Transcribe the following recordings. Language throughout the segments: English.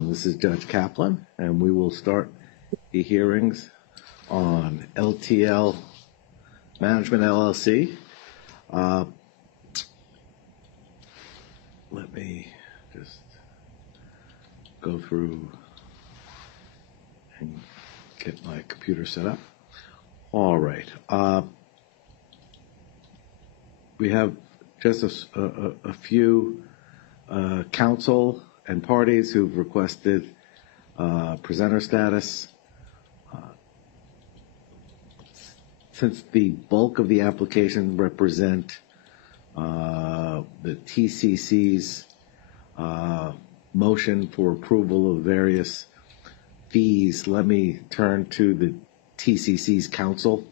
This is Judge Kaplan, and we will start the hearings on LTL Management LLC. Let me just go through and get my computer set up. All right. We have just a few counsel and parties who've requested presenter status. Since the bulk of the application represent the TCC's motion for approval of various fees, let me turn to the TCC's counsel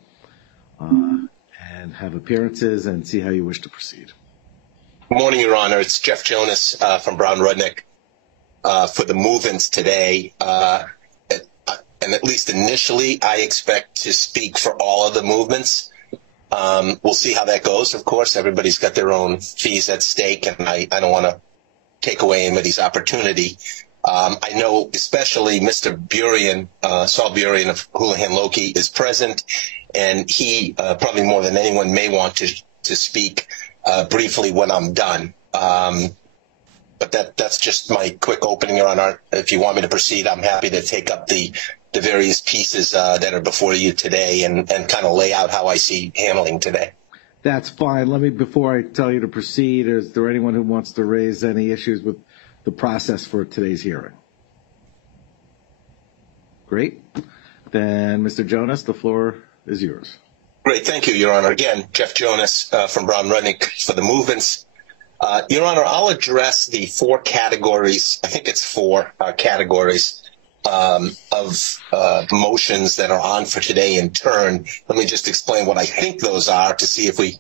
and have appearances and see how you wish to proceed. Good morning, Your Honor. It's Jeff Jonas from Brown Rudnick for the move-ins today. And at least initially, I expect to speak for all of the movements. We'll see how that goes. Of course, everybody's got their own fees at stake, and I don't want to take away anybody's opportunity. I know especially Mr. Burian, Saul Burian of Houlihan Lokey is present, and he probably more than anyone may want to speak briefly when I'm done. But that's just my quick opening, Your Honor. If you want me to proceed, I'm happy to take up the various pieces that are before you today and kind of lay out how I see handling today. That's fine. Let me, before I tell you to proceed, is there anyone who wants to raise any issues with the process for today's hearing? Great. Then, Mr. Jonas, the floor is yours. Great. Thank you, Your Honor. Again, Jeff Jonas from Brown Rudnick for the movements. Your Honor, I'll address the four categories. I think it's four categories of motions that are on for today in turn. Let me just explain what I think those are to see if we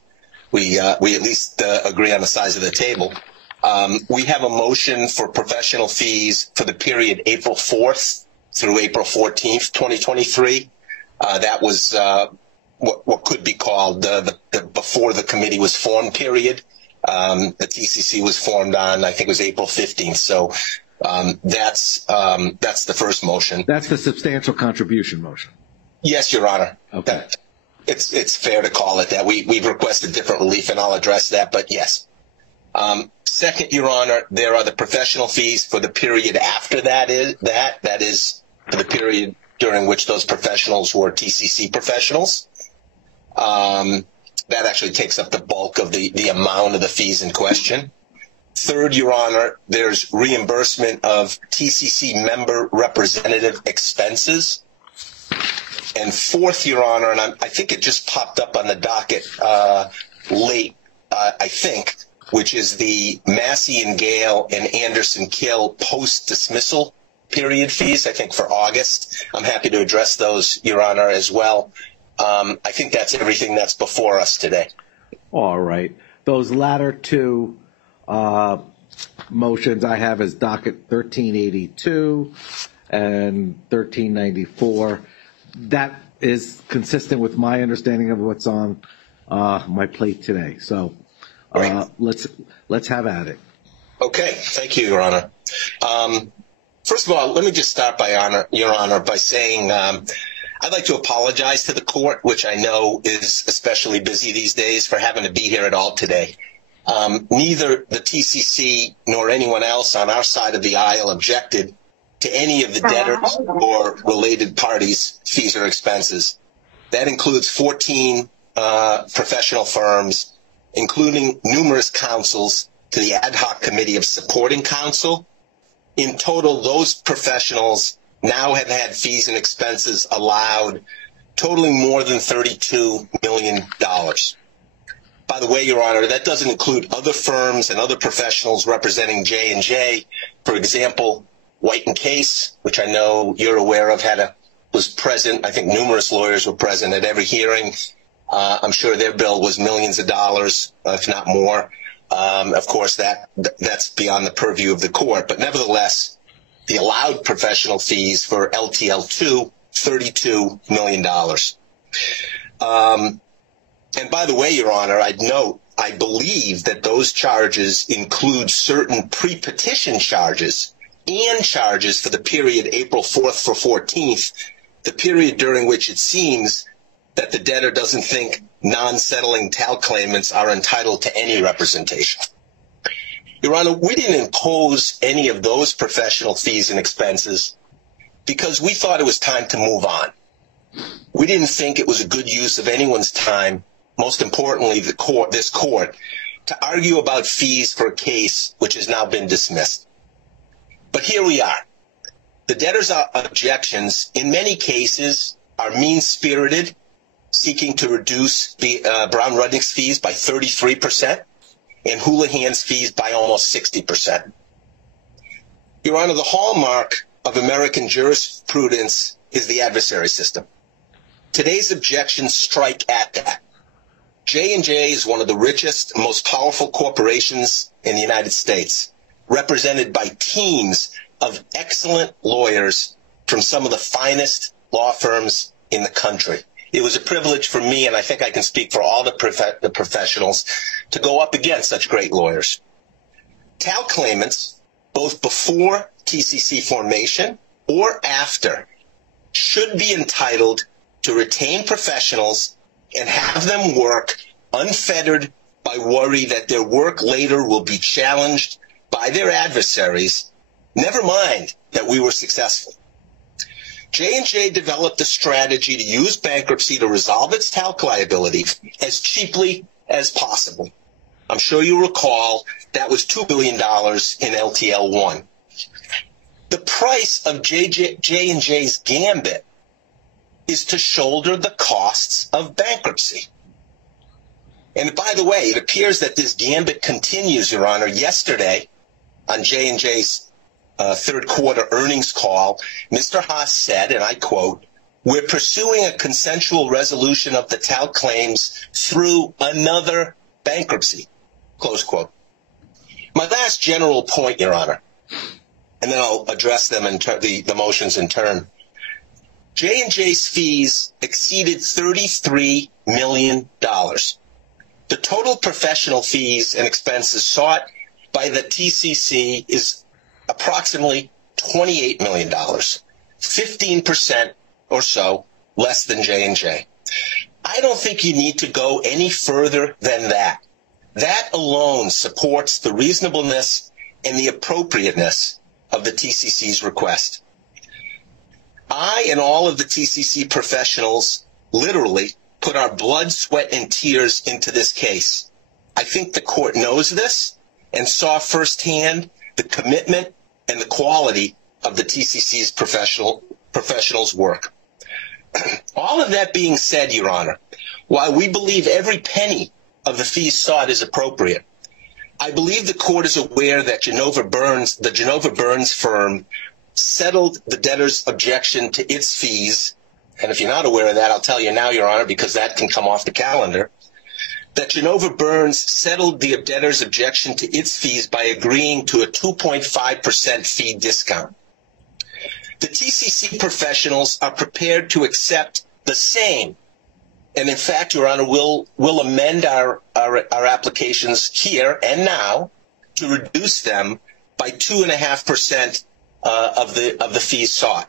at least agree on the size of the table. We have a motion for professional fees for the period April 4th through April 14th, 2023. That was what could be called the before the committee was formed period. The TCC was formed on, I think it was April 15th. So that's the first motion. That's the substantial contribution motion. Yes, Your Honor. Okay. It's fair to call it that. We've requested different relief, and I'll address that, but yes. Second, Your Honor, there are the professional fees for the period after that is for the period during which those professionals were TCC professionals. That actually takes up the bulk of the amount of the fees in question. Third, Your Honor, there's reimbursement of TCC member representative expenses. And fourth, Your Honor, and I think it just popped up on the docket late, I think, which is the Massey and Gale and Anderson Kill post-dismissal period fees, I think for August. I'm happy to address those, Your Honor, as well. I think that's everything that's before us today. All right. Those latter two motions I have as docket 1382 and 1394. That is consistent with my understanding of what's on my plate today. So let's have at it. Okay. Thank you, Your Honor. First of all, let me just start Your Honor, by saying I'd like to apologize to the court, which I know is especially busy these days, for having to be here at all today. Neither the TCC nor anyone else on our side of the aisle objected to any of the debtors or related parties' fees or expenses. That includes 14 professional firms, including numerous counsels to the ad hoc committee of supporting counsel. In total, those professionals now have had fees and expenses allowed totaling more than $32 million. By the way, Your Honor, that doesn't include other firms and other professionals representing J&J. For example, White & Case, which I know you're aware of, was present. I think numerous lawyers were present at every hearing. I'm sure their bill was millions of dollars, if not more. Of course, that's beyond the purview of the court. But nevertheless, the allowed professional fees for LTL2, $32 million. And by the way, Your Honor, I'd note, I believe that those charges include certain pre-petition charges and charges for the period April 4th for 14th, the period during which it seems that the debtor doesn't think non-settling TAL claimants are entitled to any representation. Your Honor, we didn't impose any of those professional fees and expenses because we thought it was time to move on. We didn't think it was a good use of anyone's time, most importantly this court, to argue about fees for a case which has now been dismissed. But here we are. The debtor's objections, in many cases, are mean-spirited, seeking to reduce the Brown-Rudnick's fees by 33% and Houlihan's fees by almost 60%. Your Honor, the hallmark of American jurisprudence is the adversary system. Today's objections strike at that. J&J is one of the richest, most powerful corporations in the United States, represented by teams of excellent lawyers from some of the finest law firms in the country. It was a privilege for me, and I think I can speak for all the professionals, to go up against such great lawyers. TAL claimants, both before TCC formation or after, should be entitled to retain professionals and have them work unfettered by worry that their work later will be challenged by their adversaries, never mind that we were successful. J&J developed a strategy to use bankruptcy to resolve its talc liability as cheaply as possible. I'm sure you recall that was $2 billion in LTL1. The price of J&J's gambit is to shoulder the costs of bankruptcy. And by the way, it appears that this gambit continues, Your Honor. Yesterday, on J&J's third quarter earnings call, Mr. Haas said, and I quote, "We're pursuing a consensual resolution of the TAL claims through another bankruptcy," close quote. My last general point, Your Honor, and then I'll address them in the motions in turn. J&J's fees exceeded $33 million. The total professional fees and expenses sought by the TCC is approximately $28 million, 15% or so less than J&J. I don't think you need to go any further than that. That alone supports the reasonableness and the appropriateness of the TCC's request. I and all of the TCC professionals literally put our blood, sweat, and tears into this case. I think the court knows this and saw firsthand the commitment and the quality of the TCC's professionals' work. All of that being said, Your Honor, while we believe every penny of the fees sought is appropriate, I believe the court is aware that the Genova Burns firm settled the debtor's objection to its fees. And if you're not aware of that, I'll tell you now, Your Honor, because that can come off the calendar, that Genova Burns settled the debtor's objection to its fees by agreeing to a 2.5% fee discount. The TCC professionals are prepared to accept the same. And in fact, Your Honor, we'll amend our applications here and now to reduce them by 2.5% of the fees sought.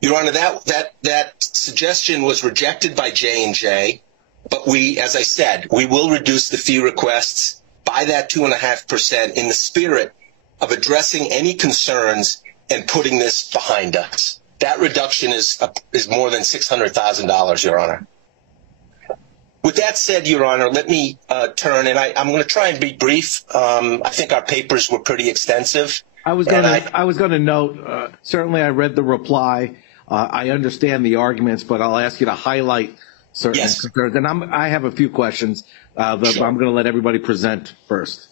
Your Honor, that suggestion was rejected by J&J, but we, as I said, we will reduce the fee requests by that 2.5% in the spirit of addressing any concerns and putting this behind us. That reduction is more than $600,000, Your Honor. With that said, Your Honor, let me turn, and I'm going to try and be brief. I think our papers were pretty extensive. I was going to note, certainly I read the reply. I understand the arguments, but I'll ask you to highlight certain concerns. And I have a few questions that sure. I'm going to let everybody present first.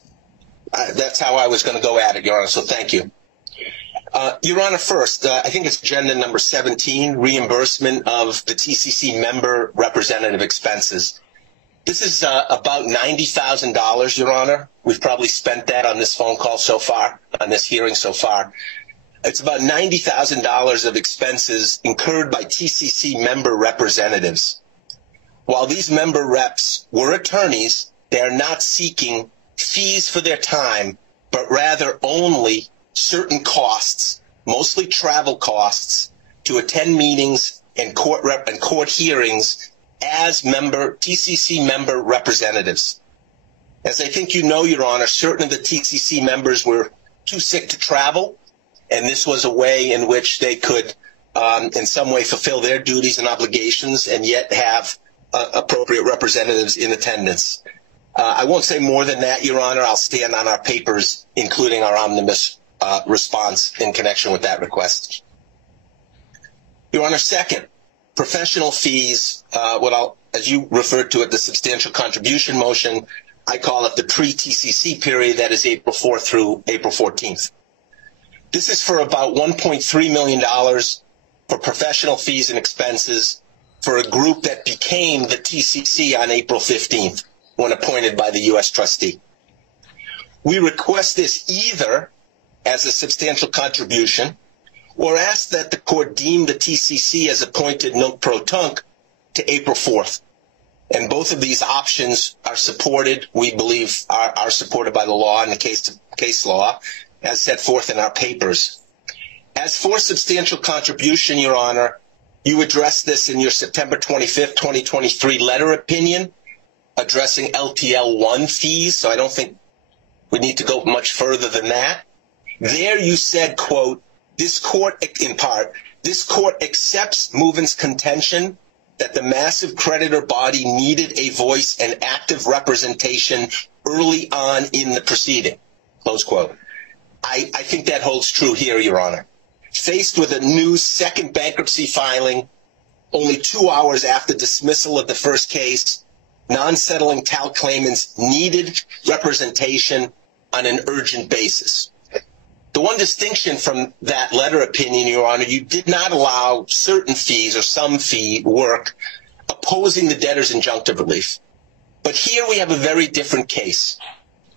That's how I was going to go at it, Your Honor, so thank you. Your Honor, first, I think it's agenda number 17, reimbursement of the TCC member representative expenses. This is about $90,000, Your Honor. We've probably spent that on this phone call so far, on this hearing so far. It's about $90,000 of expenses incurred by TCC member representatives. While these member reps were attorneys, they are not seeking fees for their time, but rather only certain costs, mostly travel costs, to attend meetings and court hearings as TCC member representatives. As I think you know, Your Honor, certain of the TCC members were too sick to travel, and this was a way in which they could in some way fulfill their duties and obligations and yet have appropriate representatives in attendance. I won't say more than that, Your Honor. I'll stand on our papers, including our omnibus response in connection with that request. Your Honor, second, professional fees, as you referred to it, the substantial contribution motion, I call it the pre-TCC period, that is April 4th through April 14th. This is for about $1.3 million for professional fees and expenses for a group that became the TCC on April 15th when appointed by the U.S. trustee. We request this either as a substantial contribution or ask that the court deem the TCC as appointed nunc pro tunc to April 4th. And both of these options are supported, we believe, are supported by the law and the case law as set forth in our papers. As for substantial contribution, Your Honor, you addressed this in your September 25th, 2023 letter opinion addressing LTL 1 fees, so I don't think we need to go much further than that. There you said, quote, this court accepts movant's contention that the massive creditor body needed a voice and active representation early on in the proceeding, close quote. I think that holds true here, Your Honor. Faced with a new second bankruptcy filing only 2 hours after dismissal of the first case, non-settling TAL claimants needed representation on an urgent basis. The one distinction from that letter opinion, Your Honor, you did not allow certain fees or some fee work opposing the debtor's injunctive relief. But here we have a very different case.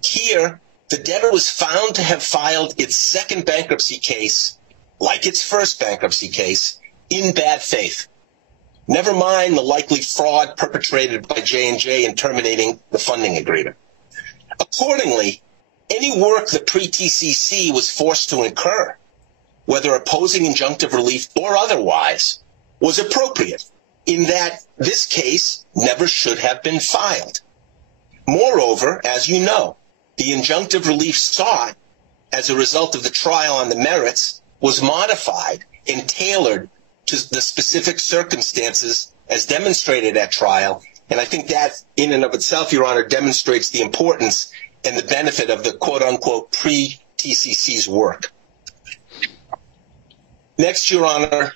Here, the debtor was found to have filed its second bankruptcy case, like its first bankruptcy case, in bad faith. Never mind the likely fraud perpetrated by J&J in terminating the funding agreement. Accordingly, any work the pre-TCC was forced to incur, whether opposing injunctive relief or otherwise, was appropriate in that this case never should have been filed. Moreover, as you know, the injunctive relief sought as a result of the trial on the merits was modified and tailored to the specific circumstances as demonstrated at trial. And I think that in and of itself, Your Honor, demonstrates the importance and the benefit of the quote-unquote pre-TCC's work. Next, Your Honor,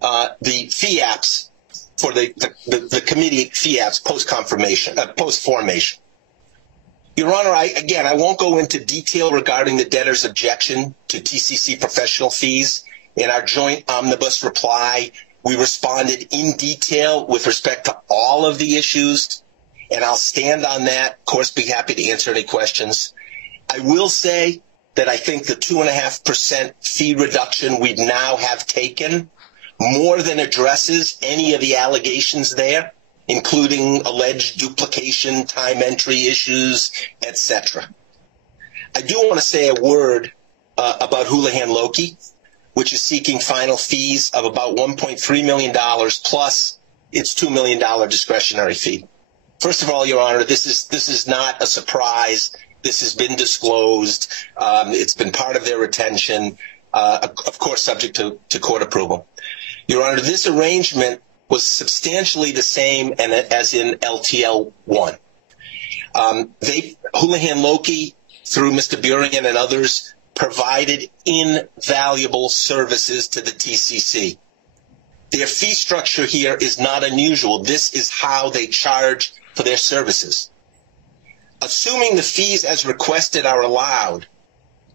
the fee apps for the committee fee apps post-formation. Your Honor, I won't go into detail regarding the debtor's objection to TCC professional fees. In our joint omnibus reply, we responded in detail with respect to all of the issues, and I'll stand on that. Of course, be happy to answer any questions. I will say that I think the 2.5% fee reduction we now have taken more than addresses any of the allegations there, including alleged duplication, time entry issues, etc. I do want to say a word about Houlihan Lokey, which is seeking final fees of about $1.3 million plus its $2 million discretionary fee. First of all, Your Honor, this is not a surprise. This has been disclosed. It's been part of their retention, of course, subject to court approval. Your Honor, this arrangement was substantially the same as in LTL 1. Houlihan Lokey, through Mr. Burian and others, provided invaluable services to the TCC. Their fee structure here is not unusual. This is how they charge for their services. Assuming the fees as requested are allowed,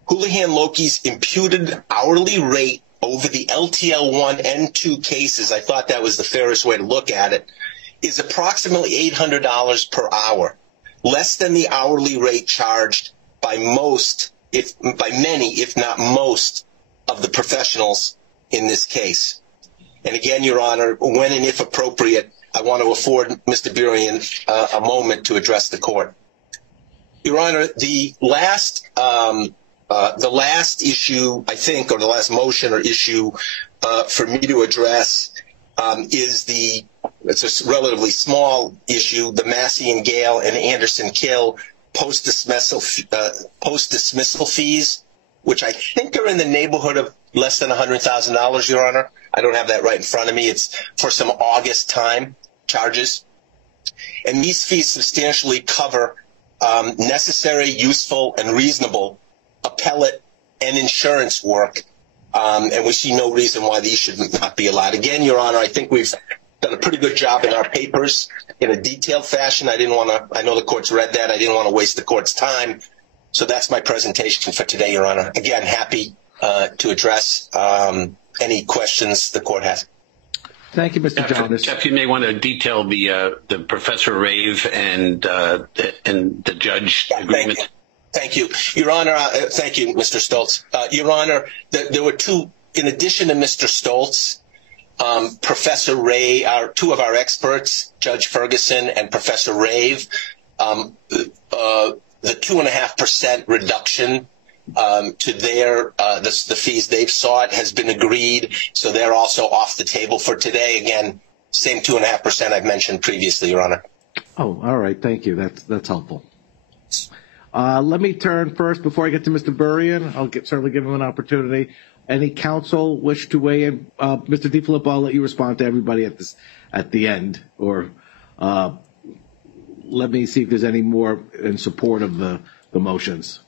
Houlihan Lokey's imputed hourly rate over the LTL 1 and 2 cases, I thought that was the fairest way to look at it, is approximately $800 per hour, less than the hourly rate charged by many, if not most, of the professionals in this case. And again, Your Honor, when and if appropriate, I want to afford Mr. Burian a moment to address the court. Your Honor, the last The last issue, I think, or the last motion or issue for me to address it's a relatively small issue, the Massey and Gale and Anderson Kill post-dismissal fees, which I think are in the neighborhood of less than $100,000, Your Honor. I don't have that right in front of me. It's for some August time charges. And these fees substantially cover necessary, useful, and reasonable appellate and insurance work. And we see no reason why these should not be allowed. Again, Your Honor, I think we've done a pretty good job in our papers in a detailed fashion. I know the court's read that. I didn't want to waste the court's time. So that's my presentation for today, Your Honor. Again, happy to address any questions the court has. Thank you, Mr. Jonas. Jeff, you may want to detail the Professor Rave and the judge agreement. Thank you, Your Honor. Thank you, Mr. Stoltz. Your Honor, there were two, in addition to Mr. Stoltz, Professor Ray, two of our experts, Judge Ferguson and Professor Rave, the 2.5% reduction to the fees they've sought has been agreed, so they're also off the table for today. Again, same 2.5% I've mentioned previously, Your Honor. Oh, all right. Thank you. That's helpful. Let me turn first, before I get to Mr. Burian, I'll certainly give him an opportunity. Any counsel wish to weigh in? Mr. DiFilippo, I'll let you respond to everybody at the end, or let me see if there's any more in support of the motions.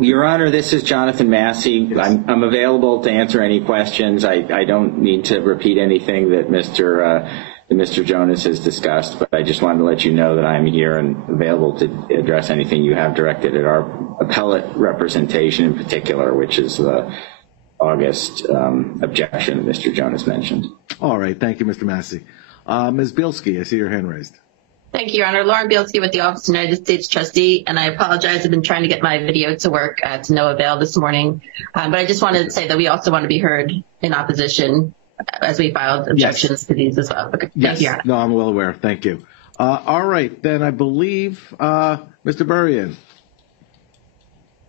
Your Honor, this is Jonathan Massey. I'm available to answer any questions. I don't need to repeat anything that Mr. Jonas has discussed, but I just wanted to let you know that I'm here and available to address anything you have directed at our appellate representation in particular, which is the August objection that Mr. Jonas mentioned. All right. Thank you, Mr. Massey. Ms. Bielski, I see your hand raised. Thank you, Your Honor. Lauren Bielski with the Office of United States Trustee, and I apologize. I've been trying to get my video to work to no avail this morning. But I just wanted to say that we also want to be heard in opposition as we filed objections to these as well. Okay. Yes. Thank you, Your Honor. No, I'm well aware. Thank you. All right. Then I believe Mr. Burian.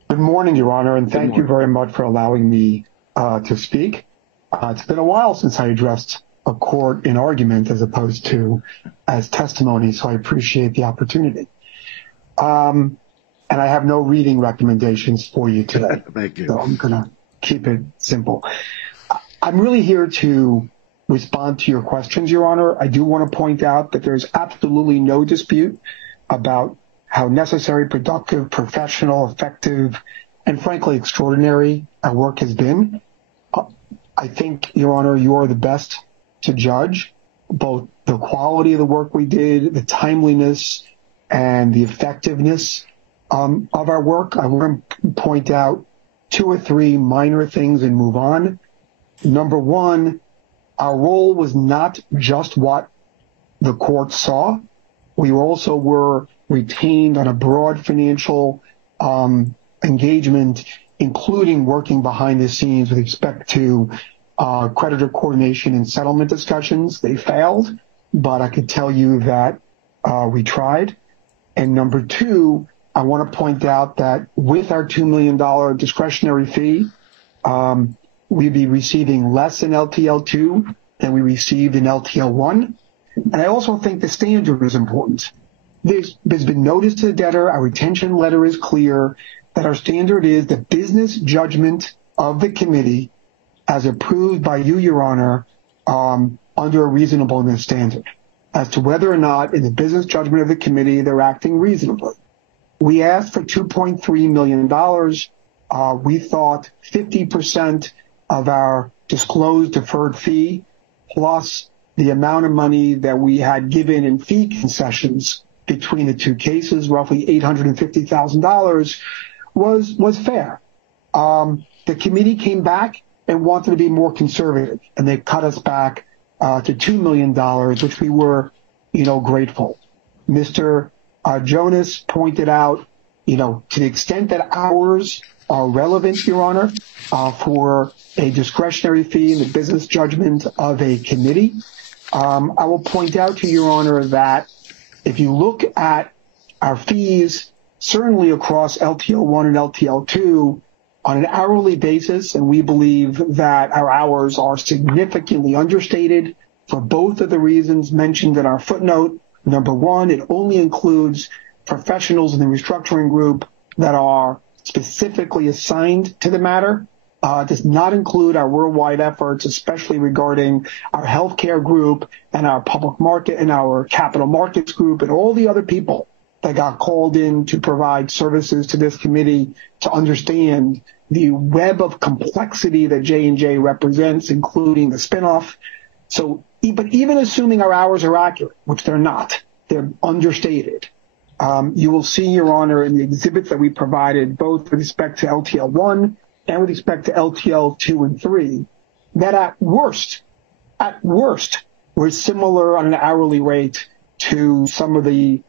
Good morning, Your Honor, and thank you very much for allowing me to speak. It's been a while since I addressed a court in argument as opposed to as testimony, so I appreciate the opportunity. And I have no reading recommendations for you today. Thank you. So I'm going to keep it simple. I'm really here to respond to your questions, Your Honor. I do want to point out that there's absolutely no dispute about how necessary, productive, professional, effective, and frankly extraordinary our work has been. I think, Your Honor, you are the best to judge both the quality of the work we did, the timeliness, and the effectiveness of our work. I want to point out two or three minor things and move on. Number one, our role was not just what the court saw. We also were retained on a broad financial engagement, including working behind the scenes with respect to creditor coordination and settlement discussions. They failed, but I could tell you that we tried. And number two, I want to point out that with our $2 million discretionary fee, we'd be receiving less in LTL2 than we received in LTL1. And I also think the standard is important. There's been notice to the debtor, our retention letter is clear, that our standard is the business judgment of the committee as approved by you, Your Honor, under a reasonableness standard as to whether or not in the business judgment of the committee they're acting reasonably. We asked for $2.3 million. We thought 50% of our disclosed deferred fee plus the amount of money that we had given in fee concessions between the two cases, roughly $850,000, was fair. The committee came back and wanted to be more conservative, and they cut us back to $2 million, which we were, grateful. Mr. Jonas pointed out, to the extent that hours are relevant, Your Honor, for a discretionary fee in the business judgment of a committee, I will point out to Your Honor that if you look at our fees certainly across LTL1 and LTL2 on an hourly basis, and we believe that our hours are significantly understated for both of the reasons mentioned in our footnote. Number one, it only includes professionals in the restructuring group that are specifically assigned to the matter. Does not include our worldwide efforts, especially regarding our healthcare group and our public market and our capital markets group and all the other people that got called in to provide services to this committee to understand the web of complexity that J&J represents, including the spinoff. So, but even assuming our hours are accurate, which they're not, they're understated. You will see, Your Honor, in the exhibits that we provided, both with respect to LTL1 and with respect to LTL 2 and 3, that at worst, we're similar on an hourly rate to some of the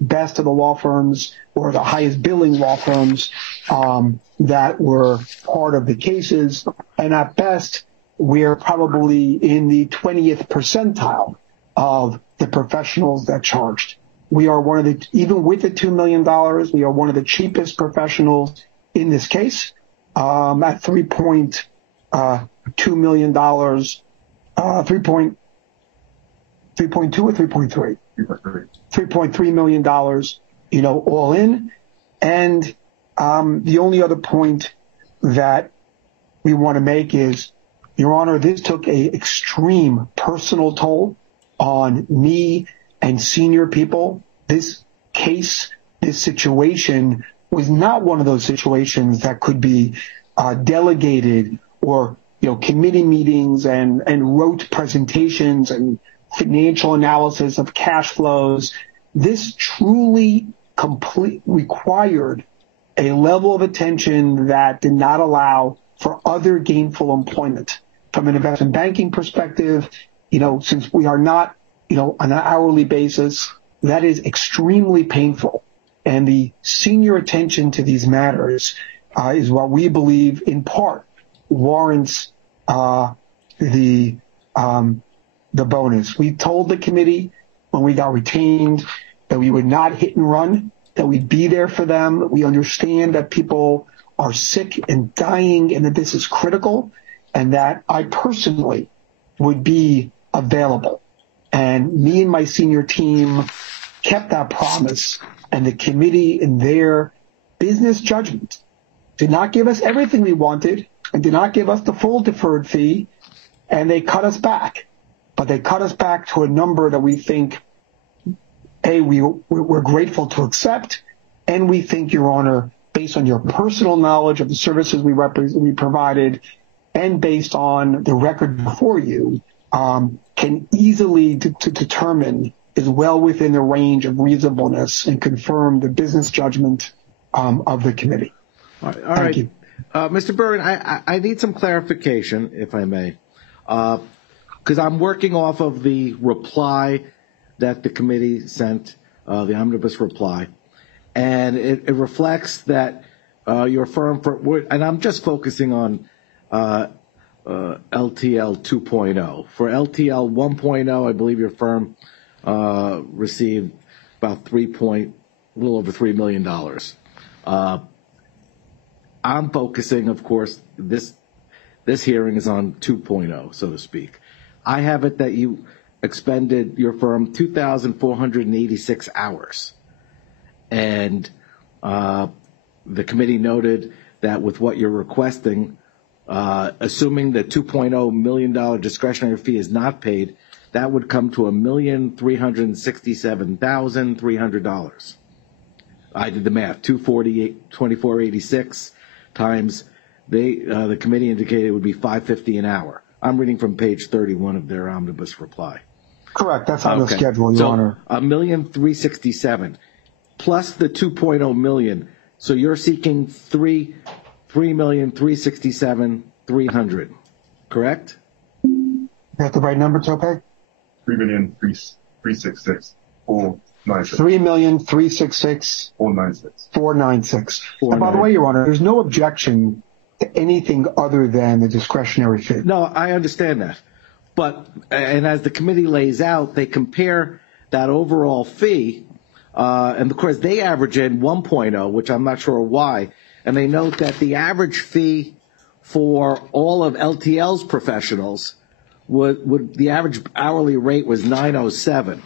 best of the law firms or the highest billing law firms that were part of the cases. And at best, we're probably in the 20th percentile of the professionals that charged. We are one of the, even with the $2 million, we are one of the cheapest professionals in this case. At $3.2 million, 3.2 or 3.3? $3.3 million, all in. And the only other point that we want to make is, Your Honor, this took a extreme personal toll on me and senior people. This case, this situation was not one of those situations that could be delegated or, committee meetings and rote presentations and financial analysis of cash flows. This truly required a level of attention that did not allow for other gainful employment. From an investment banking perspective, since we are not, on an hourly basis, that is extremely painful. And the senior attention to these matters is what we believe, in part, warrants the bonus. We told the committee when we got retained that we would not hit and run, that we'd be there for them. We understand that people are sick and dying and that this is critical, and that I personally would be available. And me and my senior team kept that promise. And the committee, in their business judgment, did not give us everything we wanted and did not give us the full deferred fee, and they cut us back. But they cut us back to a number that we think, we're grateful to accept, and we think, Your Honor, based on your personal knowledge of the services we provided and based on the record before you, can easily determine is well within the range of reasonableness and confirm the business judgment of the committee. All right. Thank you. Mr. Burrin, I need some clarification, if I may, because I'm working off of the reply that the committee sent, the omnibus reply, and it reflects that your firm, and I'm just focusing on LTL 2.0. For LTL 1.0, I believe your firm received about a little over $3 million. I'm focusing, of course, this hearing is on 2.0, so to speak. I have it that you expended, your firm, 2,486 hours. And the committee noted that with what you're requesting, assuming the $2.0 million discretionary fee is not paid, that would come to $1,367,300. I did the math. 2,486 times the committee indicated it would be $550 an hour. I'm reading from page 31 of their omnibus reply. Correct. That's on the schedule, Your Honor. $1,367,000 plus the 2.0 million. So you're seeking $3,367,300. Correct? Is that the right number, Tope? $3,366,496. $3,366,496. And by the way, Your Honor, there's no objection to anything other than the discretionary fee. No, I understand that. But, and as the committee lays out, they compare that overall fee and of course they average in 1.0, which I'm not sure why. And they note that the average fee for all of LTL's professionals would the average hourly rate was $907.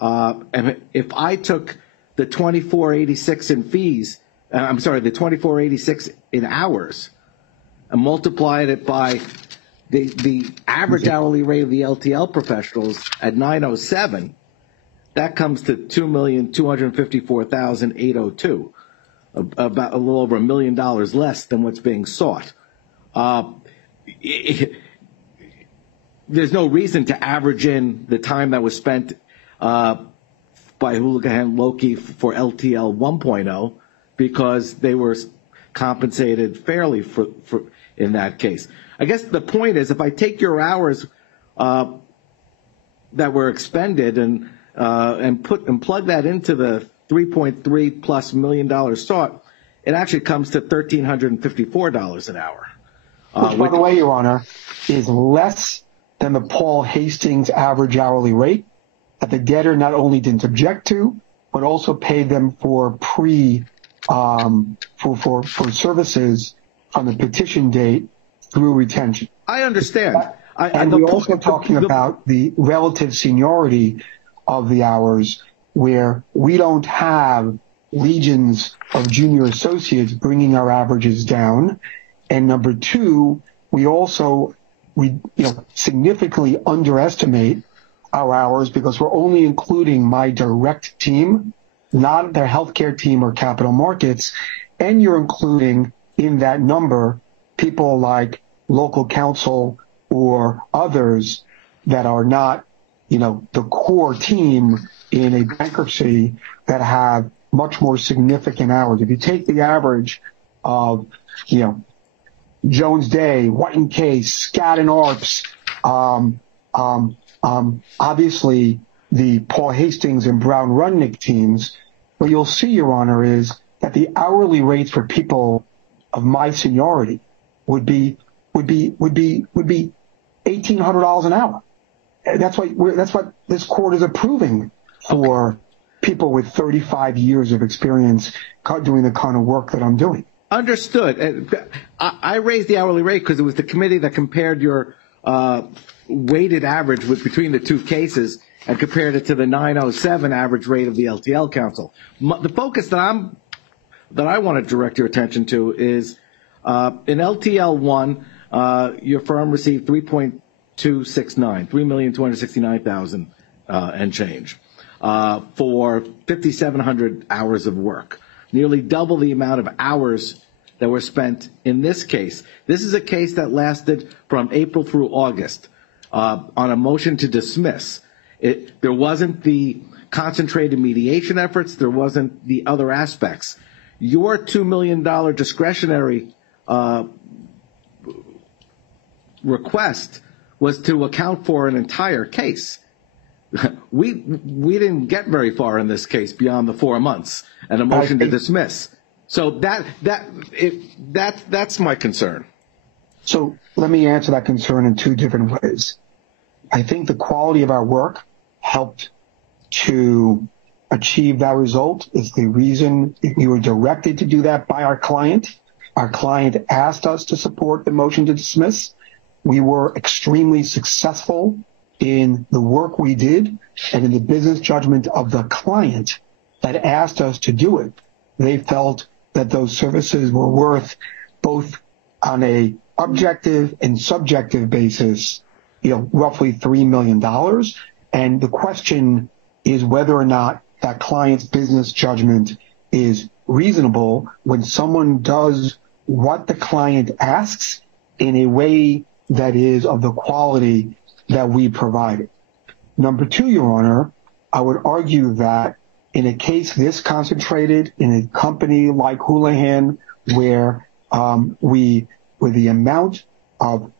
And if I took the $24.86 in fees, the $24.86 in hours, and multiplied it by the average hourly rate of the LTL professionals at $907, that comes to $2,254,802, about a little over $1 million less than what's being sought. There's no reason to average in the time that was spent by Houlihan Lokey for LTL 1.0 because they were compensated fairly for in that case. I guess the point is, if I take your hours that were expended and plug that into the $3.3+ million sought, it actually comes to $1,354 an hour. Which, by the way, Your Honor, is less than the Paul Hastings average hourly rate that the debtor not only didn't object to, but also paid them for for services from the petition date through retention. I understand. And we're also talking about the relative seniority of the hours, where we don't have legions of junior associates bringing our averages down. And number two, we significantly underestimate our hours because we're only including my direct team, not their healthcare team or capital markets. And you're including in that number people like local counsel or others that are not, the core team in a bankruptcy that have much more significant hours. If you take the average of, Jones Day, White and Case, Skadden Arps, obviously the Paul Hastings and Brown Rudnick teams, what you'll see, Your Honor, is that the hourly rates for people of my seniority would be $1,800 an hour. That's what this court is approving for people with 35 years of experience doing the kind of work that I'm doing. Understood. I raised the hourly rate because it was the committee that compared your weighted average between the two cases and compared it to the 907 average rate of the LTL counsel. The focus that I want to direct your attention to is in LTL 1, your firm received $3.269,000 and change for 5,700 hours of work. Nearly double the amount of hours that were spent in this case. This is a case that lasted from April through August on a motion to dismiss. There wasn't the concentrated mediation efforts. There wasn't the other aspects. Your $2 million discretionary request was to account for an entire case. We didn't get very far in this case beyond the 4 months and a motion to dismiss. So that's my concern. So let me answer that concern in two different ways. I think the quality of our work helped to achieve that result. Is the reason we were directed to do that by our client. Our client asked us to support the motion to dismiss. We were extremely successful in the work we did and in the business judgment of the client that asked us to do it. They felt that those services were worth, both on a objective and subjective basis, roughly $3 million. And the question is whether or not that client's business judgment is reasonable when someone does what the client asks in a way that is of the quality that we provided. Number two, Your Honor, I would argue that in a case this concentrated in a company like Houlihan, where with the amount of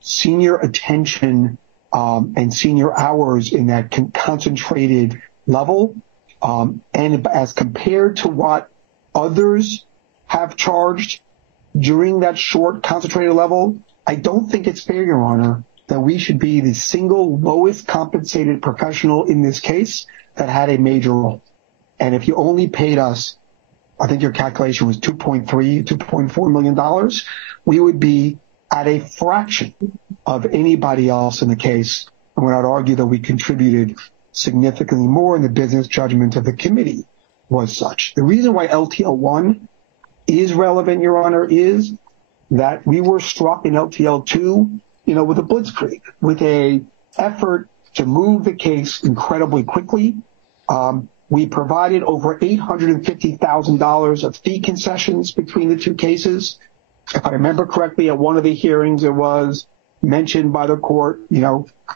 senior attention and senior hours in that concentrated level, and as compared to what others have charged during that short concentrated level, I don't think it's fair, Your Honor, that we should be the single lowest compensated professional in this case that had a major role. And if you only paid us, I think your calculation was $2.4 million, we would be at a fraction of anybody else in the case. And would argue that we contributed significantly more, and the business judgment of the committee was such. The reason why LTL 1 is relevant, Your Honor, is that we were struck in LTL 2, with a blitzkrieg, with a effort to move the case incredibly quickly. We provided over $850,000 of fee concessions between the two cases. If I remember correctly, at one of the hearings, it was mentioned by the court,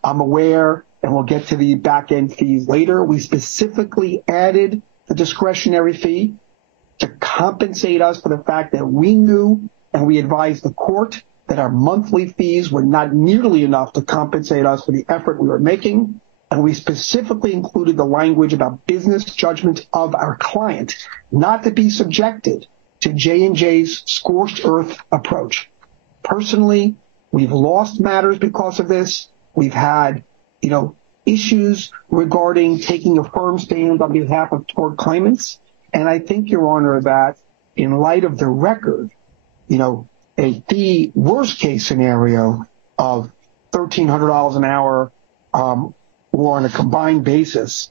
I'm aware, and we'll get to the back-end fees later. We specifically added the discretionary fee to compensate us for the fact that we knew and we advised the court that our monthly fees were not nearly enough to compensate us for the effort we were making. And we specifically included the language about business judgment of our client, not to be subjected to J&J's scorched earth approach. Personally, we've lost matters because of this. We've had, issues regarding taking a firm stand on behalf of tort claimants. And I think, Your Honor, that in light of the record, a fee worst case scenario of $1,300 an hour, or on a combined basis,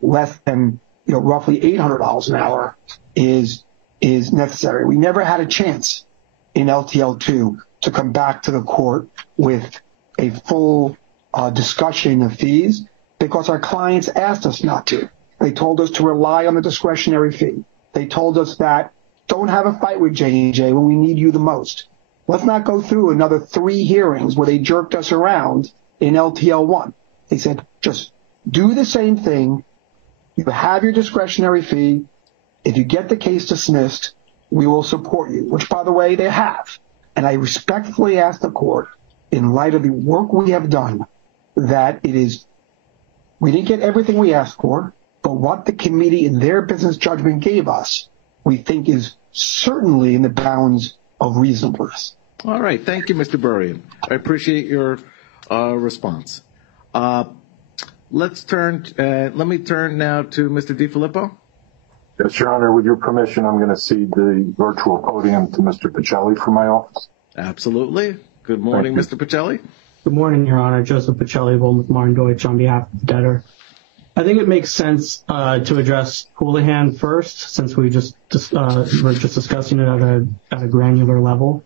less than, roughly $800 an hour is necessary. We never had a chance in LTL 2 to come back to the court with a full discussion of fees because our clients asked us not to. They told us to rely on the discretionary fee. They told us that don't have a fight with J&J when we need you the most. Let's not go through another 3 hearings where they jerked us around in LTL 1. They said, just do the same thing. You have your discretionary fee. If you get the case dismissed, we will support you, which, by the way, they have. And I respectfully ask the court, in light of the work we have done, that we didn't get everything we asked for, but what the committee in their business judgment gave us, we think is certainly in the bounds of reasonableness. All right. Thank you, Mr. Burrian. I appreciate your response. Let me turn now to Mr. DiFilippo. Yes, Your Honor, with your permission, I'm going to cede the virtual podium to Mr. Pacelli from my office. Absolutely. Good morning, Mr. Pacelli. Good morning, Your Honor. Joseph Pacelli, Wilmuth Martin Deutsch, on behalf of the debtor. I think it makes sense to address Houlihan first, since we're just discussing it at a granular level.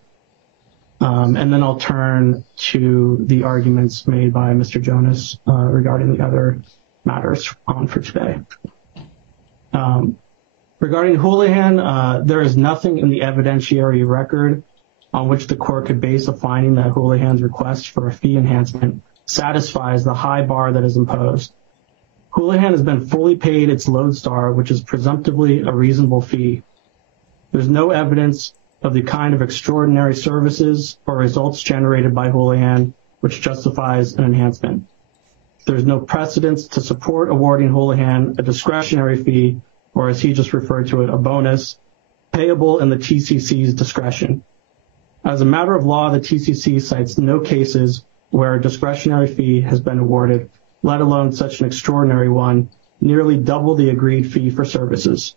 And then I'll turn to the arguments made by Mr. Jonas regarding the other matters on for today. Regarding Houlihan, there is nothing in the evidentiary record on which the court could base a finding that Houlihan's request for a fee enhancement satisfies the high bar that is imposed. Houlihan has been fully paid its lodestar, which is presumptively a reasonable fee. There's no evidence of the kind of extraordinary services or results generated by Houlihan which justifies an enhancement. There's no precedence to support awarding Houlihan a discretionary fee, or as he just referred to it, a bonus, payable in the TCC's discretion. As a matter of law, the TCC cites no cases where a discretionary fee has been awarded, let alone such an extraordinary one, nearly double the agreed fee for services.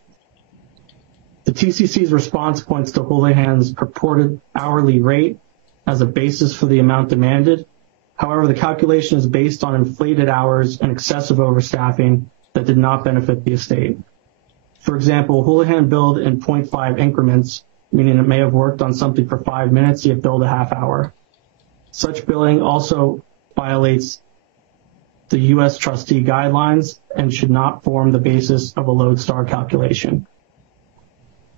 The TCC's response points to Houlihan's purported hourly rate as a basis for the amount demanded. However, the calculation is based on inflated hours and excessive overstaffing that did not benefit the estate. For example, Houlihan billed in 0.5 increments, meaning it may have worked on something for 5 minutes, yet billed a half hour. Such billing also violates the U.S. trustee guidelines and should not form the basis of a lodestar calculation.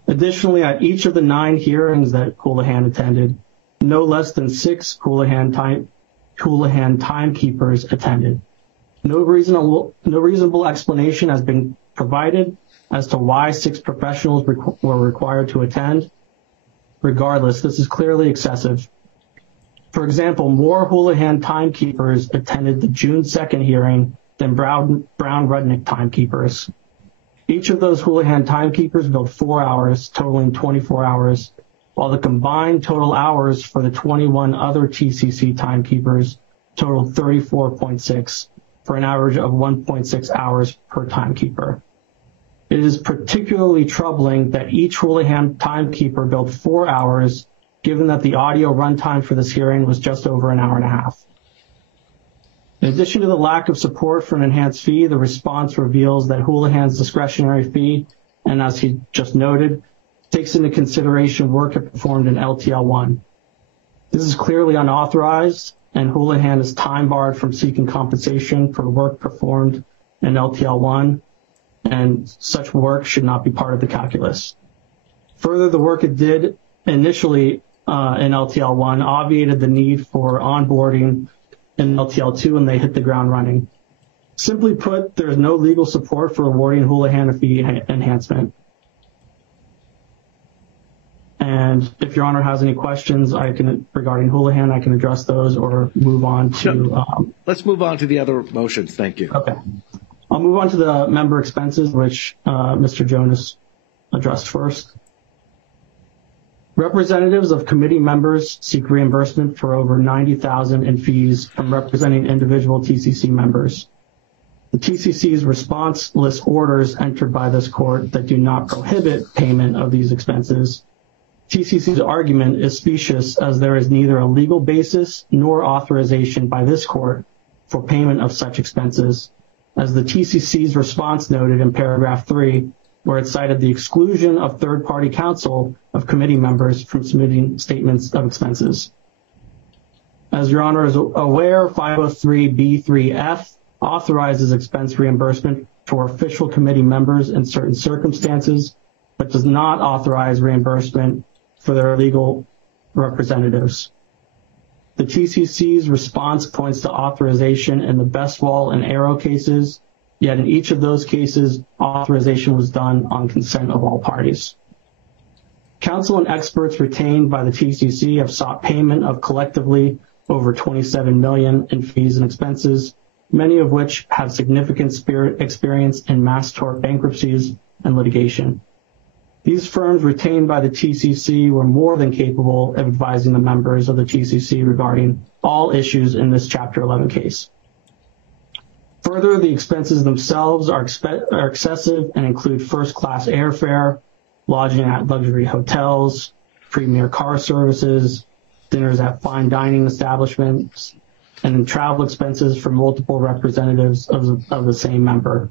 Additionally, at each of the 9 hearings that Houlihan attended, no less than 6 Houlihan timekeepers attended. No reasonable explanation has been provided as to why 6 professionals were required to attend. Regardless, this is clearly excessive. For example, more Houlihan timekeepers attended the June 2nd hearing than Brown-Rudnick timekeepers. Each of those Houlihan timekeepers billed 4 hours, totaling 24 hours, while the combined total hours for the 21 other TCC timekeepers totaled 34.6, for an average of 1.6 hours per timekeeper. It is particularly troubling that each Houlihan timekeeper billed 4 hours, given that the audio runtime for this hearing was just over an hour and a half. In addition to the lack of support for an enhanced fee, the response reveals that Houlihan's discretionary fee, and as he just noted, takes into consideration work it performed in LTL 1. This is clearly unauthorized, and Houlihan is time barred from seeking compensation for work performed in LTL 1, and such work should not be part of the calculus. Further, the work it did initially in LTL 1 obviated the need for onboarding in LTL 2, and they hit the ground running. Simply put, there is no legal support for awarding Houlihan a fee enhancement. And if Your Honor has any questions regarding Houlihan, I can address those or move on to... Let's move on to the other motions. Thank you. Okay. I'll move on to the member expenses, which Mr. Jonas addressed first. Representatives of committee members seek reimbursement for over $90,000 in fees from representing individual TCC members. The TCC's response lists orders entered by this court that do not prohibit payment of these expenses. TCC's argument is specious, as there is neither a legal basis nor authorization by this court for payment of such expenses, as the TCC's response noted in paragraph 3, where it cited the exclusion of third-party counsel of committee members from submitting statements of expenses. As Your Honor is aware, 503B3F authorizes expense reimbursement for official committee members in certain circumstances, but does not authorize reimbursement for their legal representatives. The TCC's response points to authorization in the Bestwall and Arrow cases, yet in each of those cases, authorization was done on consent of all parties. Counsel and experts retained by the TCC have sought payment of collectively over $27 million in fees and expenses, many of which have significant experience in mass tort bankruptcies and litigation. These firms retained by the TCC were more than capable of advising the members of the TCC regarding all issues in this Chapter 11 case. Further, the expenses themselves are excessive and include first-class airfare, lodging at luxury hotels, premier car services, dinners at fine dining establishments, and travel expenses for multiple representatives of the same member.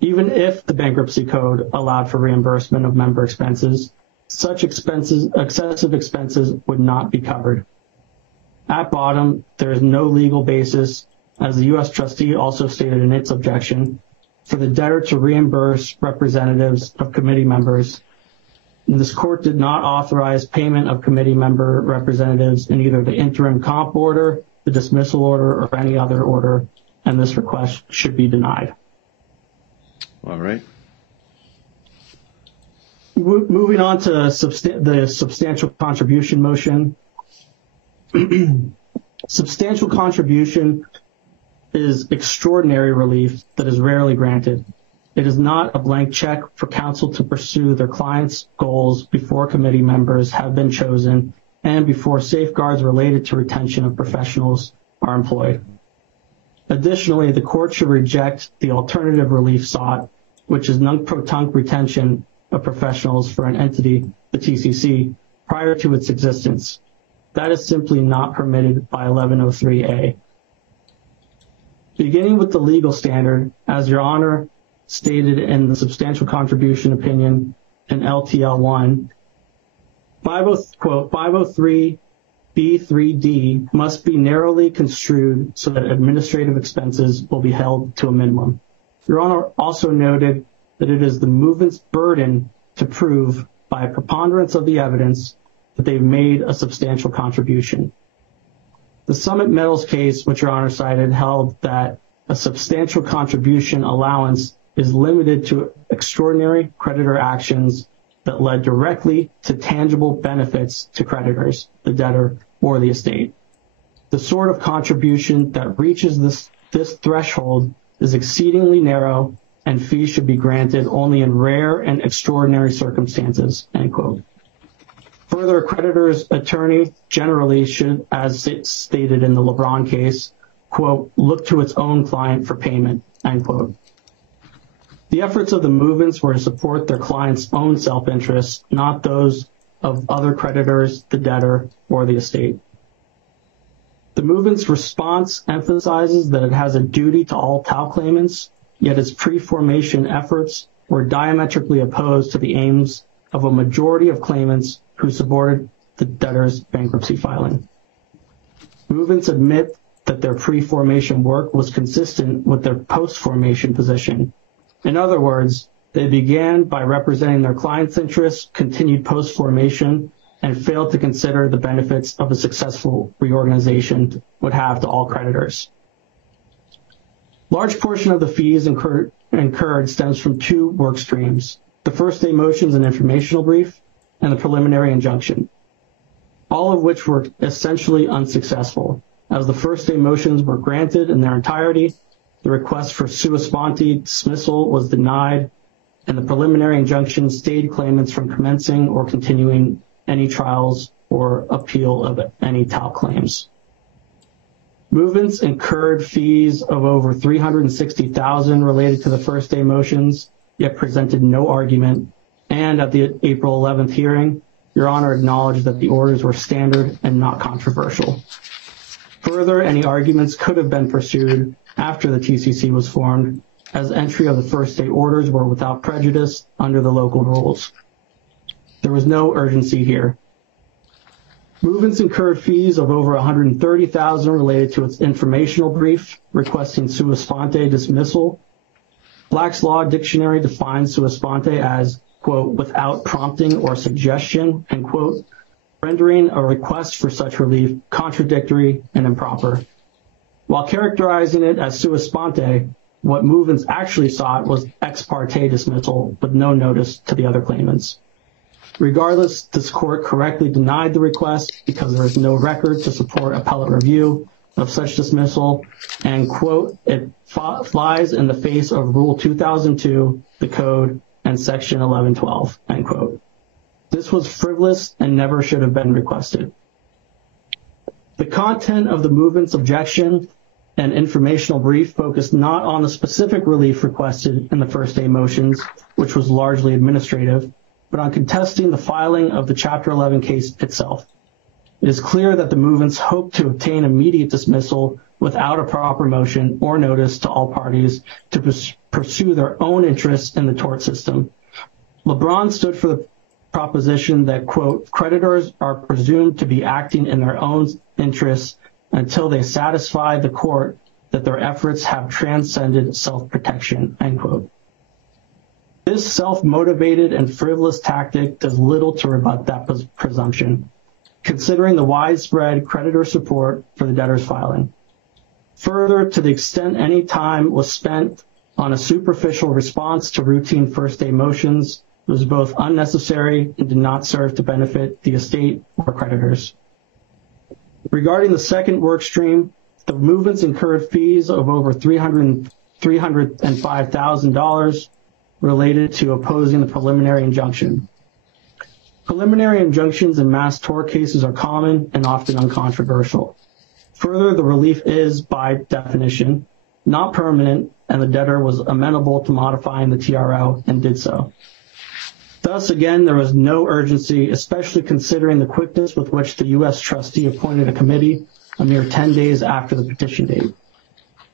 Even if the bankruptcy code allowed for reimbursement of member expenses, such excessive expenses would not be covered. At bottom, there is no legal basis, as the U.S. trustee also stated in its objection, for the debtor to reimburse representatives of committee members. And this court did not authorize payment of committee member representatives in either the interim comp order, the dismissal order, or any other order, and this request should be denied. All right. Moving on to the substantial contribution motion. Substantial contribution is extraordinary relief that is rarely granted. It is not a blank check for counsel to pursue their clients' goals before committee members have been chosen and before safeguards related to retention of professionals are employed. Additionally, the court should reject the alternative relief sought, which is non-protunct retention of professionals for an entity, the TCC, prior to its existence. That is simply not permitted by 1103A. Beginning with the legal standard, as Your Honor stated in the substantial contribution opinion in LTL 1, 503B3D must be narrowly construed so that administrative expenses will be held to a minimum. Your Honor also noted that it is the movement's burden to prove by a preponderance of the evidence that they've made a substantial contribution. The Summit Metals case, which Your Honor cited, held that a substantial contribution allowance is limited to extraordinary creditor actions that led directly to tangible benefits to creditors, the debtor, or the estate. The sort of contribution that reaches this threshold is exceedingly narrow, and fees should be granted only in rare and extraordinary circumstances, end quote. Further, a creditor's attorney generally should, as stated in the LeBron case, quote, look to its own client for payment, end quote. The efforts of the movements were to support their clients' own self-interests, not those of other creditors, the debtor, or the estate. The movement's response emphasizes that it has a duty to all TAL claimants, yet its pre-formation efforts were diametrically opposed to the aims of a majority of claimants who supported the debtor's bankruptcy filing. Movements admit that their pre-formation work was consistent with their post-formation position. In other words, they began by representing their clients' interests, continued post-formation, and failed to consider the benefits of a successful reorganization would have to all creditors. Large portion of the fees incurred stems from two work streams: the first day motions and informational brief, and the preliminary injunction, all of which were essentially unsuccessful, as the first day motions were granted in their entirety, the request for sua sponte dismissal was denied, and the preliminary injunction stayed claimants from commencing or continuing any trials or appeal of any TAL claims. Movements incurred fees of over $360,000 related to the first day motions, yet presented no argument, and at the April 11th hearing, Your Honor acknowledged that the orders were standard and not controversial. Further, any arguments could have been pursued after the TCC was formed, as entry of the first day orders were without prejudice under the local rules. There was no urgency here. Movements incurred fees of over $130,000 related to its informational brief requesting sua sponte dismissal. Black's Law Dictionary defines sua sponte as, quote, without prompting or suggestion, end quote, rendering a request for such relief contradictory and improper. While characterizing it as sua sponte, what movements actually sought was ex parte dismissal with no notice to the other claimants. Regardless, this court correctly denied the request because there is no record to support appellate review of such dismissal, and, quote, it flies in the face of Rule 2002, the Code, and Section 1112, end quote. This was frivolous and never should have been requested. The content of the movement's objection and informational brief focused not on the specific relief requested in the first day motions, which was largely administrative, but on contesting the filing of the Chapter 11 case itself. It is clear that the movements hoped to obtain immediate dismissal without a proper motion or notice to all parties to pursue their own interests in the tort system. LeBron stood for the proposition that, quote, creditors are presumed to be acting in their own interests until they satisfy the court that their efforts have transcended self-protection, end quote. This self-motivated and frivolous tactic does little to rebut that presumption, considering the widespread creditor support for the debtor's filing. Further, to the extent any time was spent on a superficial response to routine first day motions, it was both unnecessary and did not serve to benefit the estate or creditors. Regarding the second work stream, the movements incurred fees of over $305,000 related to opposing the preliminary injunction. Preliminary injunctions in mass tort cases are common and often uncontroversial. Further, the relief is, by definition, not permanent, and the debtor was amenable to modifying the TRO and did so. Thus, again, there was no urgency, especially considering the quickness with which the U.S. trustee appointed a committee a mere 10 days after the petition date.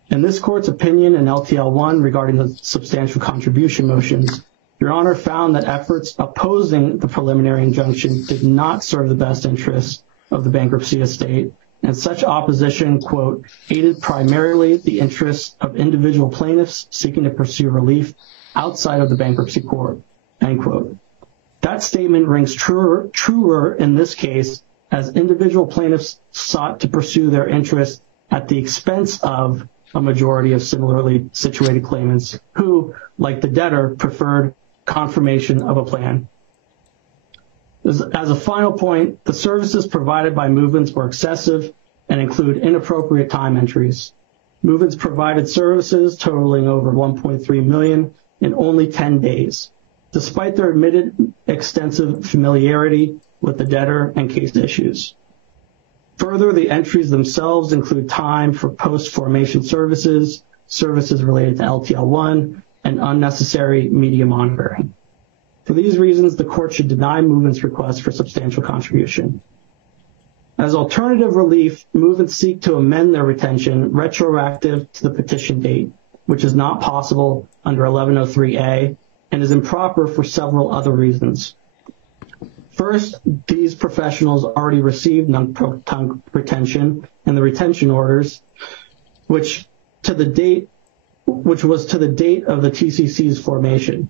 In this court's opinion in LTL 1 regarding the substantial contribution motions, Your Honor found that efforts opposing the preliminary injunction did not serve the best interests of the bankruptcy estate, and such opposition, quote, aided primarily the interests of individual plaintiffs seeking to pursue relief outside of the bankruptcy court, end quote. That statement rings truer in this case, as individual plaintiffs sought to pursue their interests at the expense of a majority of similarly situated claimants who, like the debtor, preferred confirmation of a plan. As a final point, the services provided by movements were excessive and include inappropriate time entries. Movements provided services totaling over $1.3 million in only 10 days, despite their admitted extensive familiarity with the debtor and case issues. Further, the entries themselves include time for post-formation services, services related to LTL 1, and unnecessary media monitoring. For these reasons, the court should deny movements' request for substantial contribution. As alternative relief, movements seek to amend their retention retroactive to the petition date, which is not possible under 1103A and is improper for several other reasons. First, these professionals already received non-proton retention and the retention orders, which was to the date of the TCC's formation.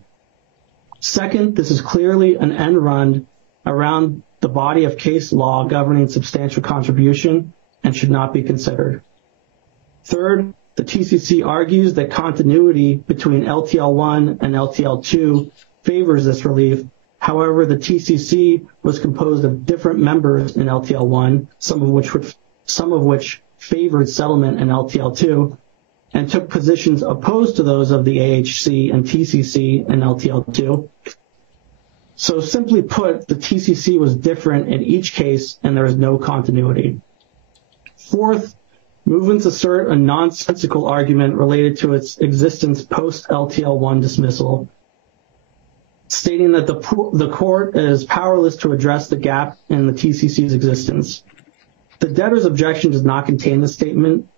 Second, this is clearly an end run around the body of case law governing substantial contribution and should not be considered. Third, the TCC argues that continuity between LTL1 and LTL2 favors this relief. However, the TCC was composed of different members in LTL1, some of which favored settlement in LTL2, and took positions opposed to those of the AHC and TCC in LTL2. So simply put, the TCC was different in each case, and there is no continuity. Fourth, movements assert a nonsensical argument related to its existence post-LTL1 dismissal, stating that the court is powerless to address the gap in the TCC's existence. The debtor's objection does not contain this statement.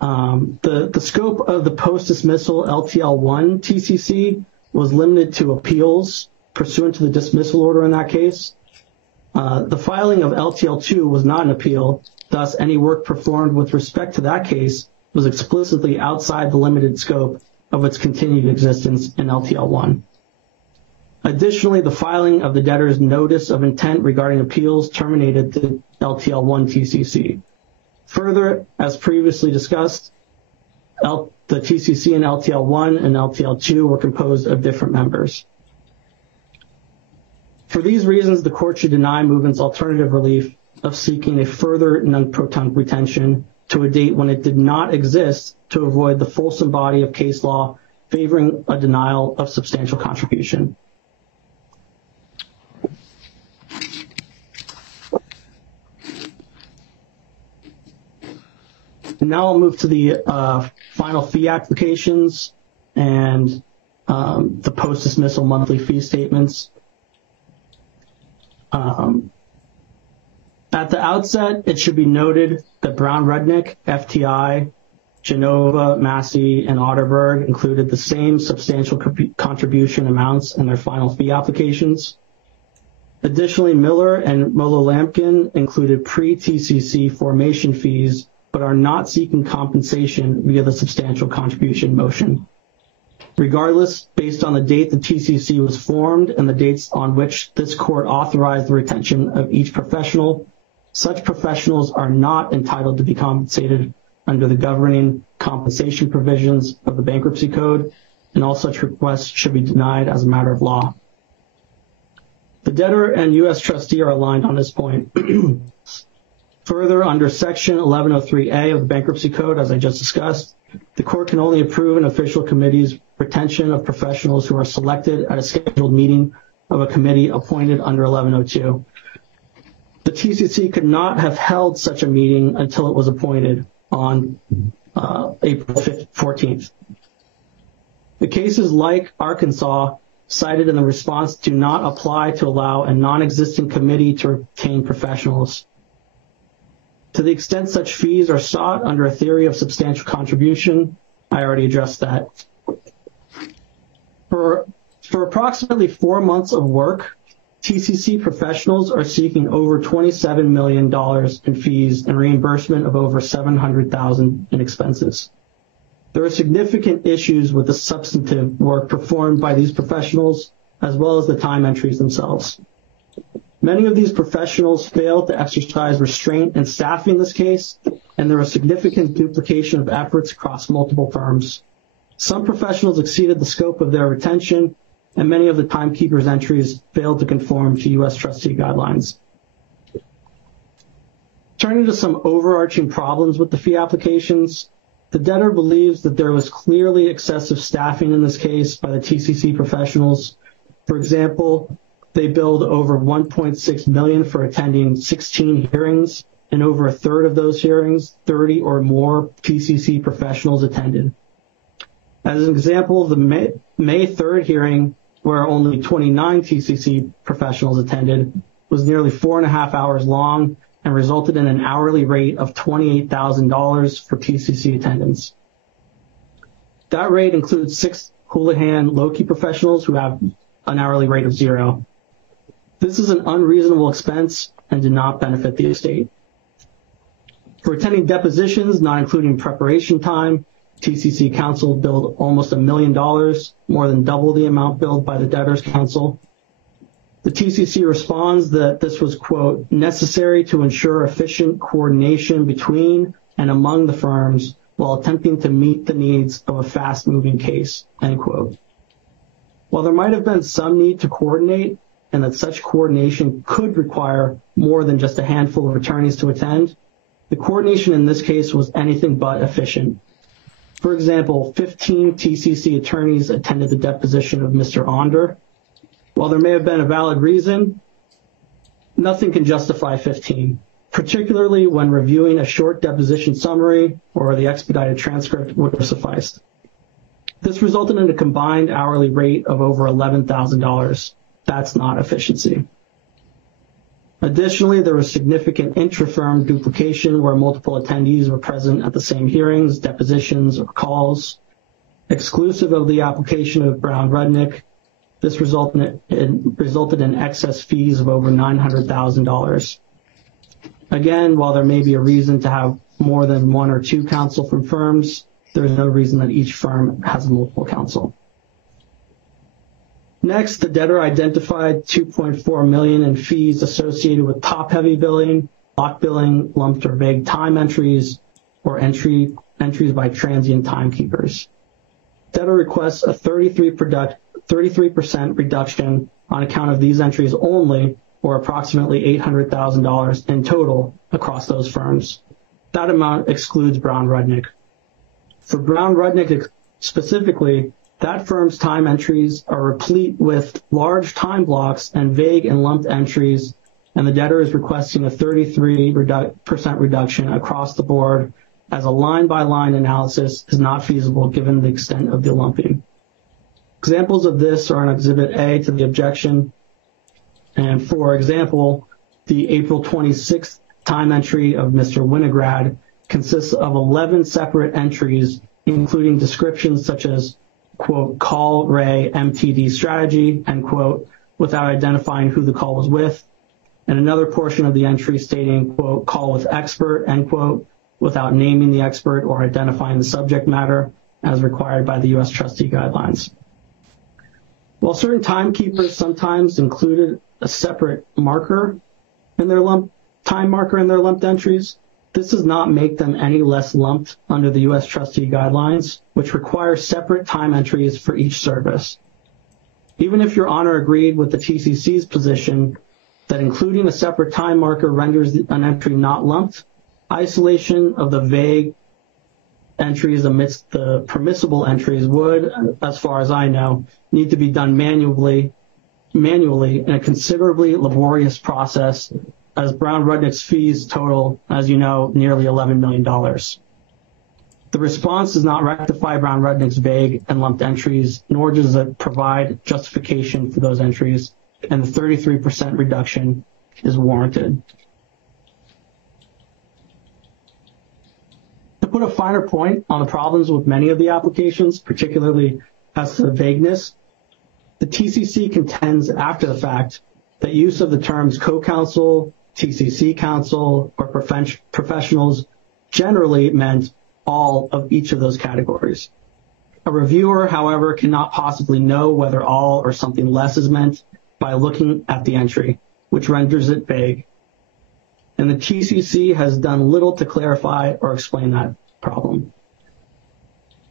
The scope of the post-dismissal LTL1 TCC was limited to appeals pursuant to the dismissal order in that case. The filing of LTL2 was not an appeal, thus any work performed with respect to that case was explicitly outside the limited scope of its continued existence in LTL1. Additionally, the filing of the debtor's notice of intent regarding appeals terminated the LTL1 TCC. Further, as previously discussed, the TCC in LTL1 and LTL2 were composed of different members. For these reasons, the court should deny movements' alternative relief of seeking a further non-proton retention to a date when it did not exist to avoid the fulsome body of case law favoring a denial of substantial contribution. And now I'll move to the final fee applications and the post-dismissal monthly fee statements. At the outset, it should be noted that Brown Rudnick, FTI, Genova, Massey, and Otterberg included the same substantial contribution amounts in their final fee applications. Additionally, Miller and Molo-Lampkin included pre-TCC formation fees, but are not seeking compensation via the substantial contribution motion. Regardless, based on the date the TCC was formed and the dates on which this court authorized the retention of each professional, such professionals are not entitled to be compensated under the governing compensation provisions of the Bankruptcy Code, and all such requests should be denied as a matter of law. The debtor and U.S. trustee are aligned on this point. Further, under Section 1103A of the Bankruptcy Code, as I just discussed, the court can only approve an official committee's retention of professionals who are selected at a scheduled meeting of a committee appointed under 1102. The TCC could not have held such a meeting until it was appointed on April 14th. The cases like Arkansas cited in the response do not apply to allow a non-existent committee to retain professionals. To the extent such fees are sought under a theory of substantial contribution, I already addressed that. For approximately 4 months of work, TCC professionals are seeking over $27 million in fees and reimbursement of over $700,000 in expenses. There are significant issues with the substantive work performed by these professionals, as well as the time entries themselves. Many of these professionals failed to exercise restraint in staffing this case, and there was significant duplication of efforts across multiple firms. Some professionals exceeded the scope of their retention, and many of the timekeepers' entries failed to conform to U.S. trustee guidelines. Turning to some overarching problems with the fee applications, the debtor believes that there was clearly excessive staffing in this case by the TCC professionals. For example, they billed over $1.6 million for attending 16 hearings, and over a third of those hearings, 30 or more TCC professionals attended. As an example, the May 3rd hearing, where only 29 TCC professionals attended, was nearly 4.5 hours long and resulted in an hourly rate of $28,000 for TCC attendance. That rate includes 6 Houlihan low-key professionals who have an hourly rate of 0. This is an unreasonable expense and did not benefit the estate. For attending depositions, not including preparation time, TCC counsel billed almost $1 million, more than double the amount billed by the debtors' counsel. The TCC responds that this was, quote, necessary to ensure efficient coordination between and among the firms while attempting to meet the needs of a fast-moving case, end quote. While there might have been some need to coordinate and that such coordination could require more than just a handful of attorneys to attend, the coordination in this case was anything but efficient. For example, 15 TCC attorneys attended the deposition of Mr. Onder. While there may have been a valid reason, nothing can justify 15, particularly when reviewing a short deposition summary or the expedited transcript would have sufficed. This resulted in a combined hourly rate of over $11,000. That's not efficiency. Additionally, there was significant intra-firm duplication where multiple attendees were present at the same hearings, depositions, or calls. Exclusive of the application of Brown-Rudnick, this resulted in excess fees of over $900,000. Again, while there may be a reason to have more than 1 or 2 counsel from firms, there is no reason that each firm has multiple counsel. Next, the debtor identified $2.4 million in fees associated with top-heavy billing, block billing, lumped or vague time entries, or entries by transient timekeepers. Debtor requests a 33% reduction on account of these entries only, or approximately $800,000 in total across those firms. That amount excludes Brown-Rudnick. For Brown-Rudnick specifically, that firm's time entries are replete with large time blocks and vague and lumped entries, and the debtor is requesting a 33% reduction across the board, as a line-by-line analysis is not feasible given the extent of the lumping. Examples of this are in Exhibit A to the objection, and for example, the April 26th time entry of Mr. Winograd consists of 11 separate entries, including descriptions such as, quote, call Ray MTD strategy, end quote, without identifying who the call was with, and another portion of the entry stating, quote, call with expert, end quote, without naming the expert or identifying the subject matter as required by the U.S. trustee guidelines. While certain timekeepers sometimes included a separate marker in their time marker in their lumped entries, this does not make them any less lumped under the U.S. trustee guidelines, which require separate time entries for each service. Even if Your Honor agreed with the TCC's position that including a separate time marker renders an entry not lumped, isolation of the vague entries amidst the permissible entries would, as far as I know, need to be done manually in a considerably laborious process, as Brown-Rudnick's fees total, as you know, nearly $11 million. The response does not rectify Brown-Rudnick's vague and lumped entries, nor does it provide justification for those entries, and the 33% reduction is warranted. To put a finer point on the problems with many of the applications, particularly as to the vagueness, the TCC contends after the fact that use of the terms co-counsel, TCC counsel, or professionals generally meant all of each of those categories. A reviewer, however, cannot possibly know whether all or something less is meant by looking at the entry, which renders it vague. And the TCC has done little to clarify or explain that problem.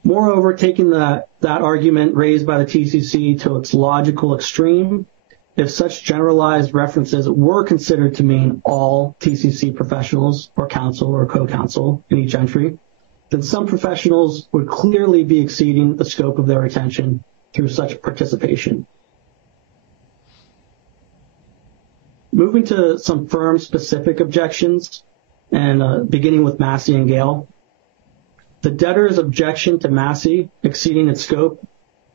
Moreover, taking that argument raised by the TCC to its logical extreme, if such generalized references were considered to mean all TCC professionals or counsel or co-counsel in each entry, then some professionals would clearly be exceeding the scope of their attention through such participation. Moving to some firm-specific objections, and beginning with Massey and Gale. The debtor's objection to Massey exceeding its scope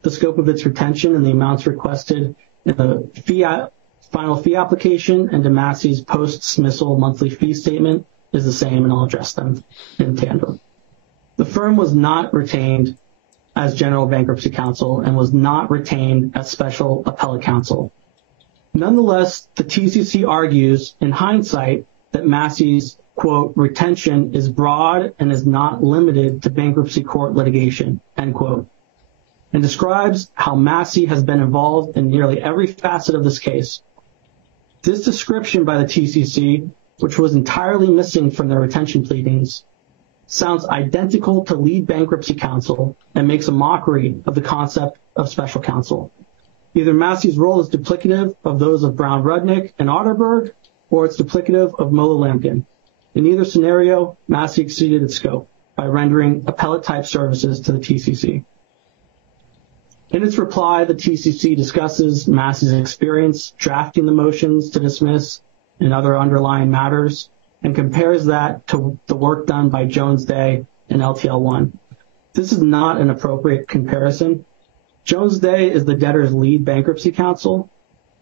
the scope of its retention and the amounts requested in the final fee application and DeMassey's post-dismissal monthly fee statement is the same, and I'll address them in tandem. The firm was not retained as general bankruptcy counsel and was not retained as special appellate counsel. Nonetheless, the TCC argues in hindsight that Massey's, quote, retention is broad and is not limited to bankruptcy court litigation, end quote, and describes how Massey has been involved in nearly every facet of this case. This description by the TCC, which was entirely missing from their retention pleadings, sounds identical to lead bankruptcy counsel and makes a mockery of the concept of special counsel. Either Massey's role is duplicative of those of Brown Rudnick and Otterberg, or it's duplicative of Mola Lampkin. In either scenario, Massey exceeded its scope by rendering appellate-type services to the TCC. In its reply, the TCC discusses Massey's experience drafting the motions to dismiss and other underlying matters, and compares that to the work done by Jones Day and LTL 1. This is not an appropriate comparison. Jones Day is the debtor's lead bankruptcy counsel.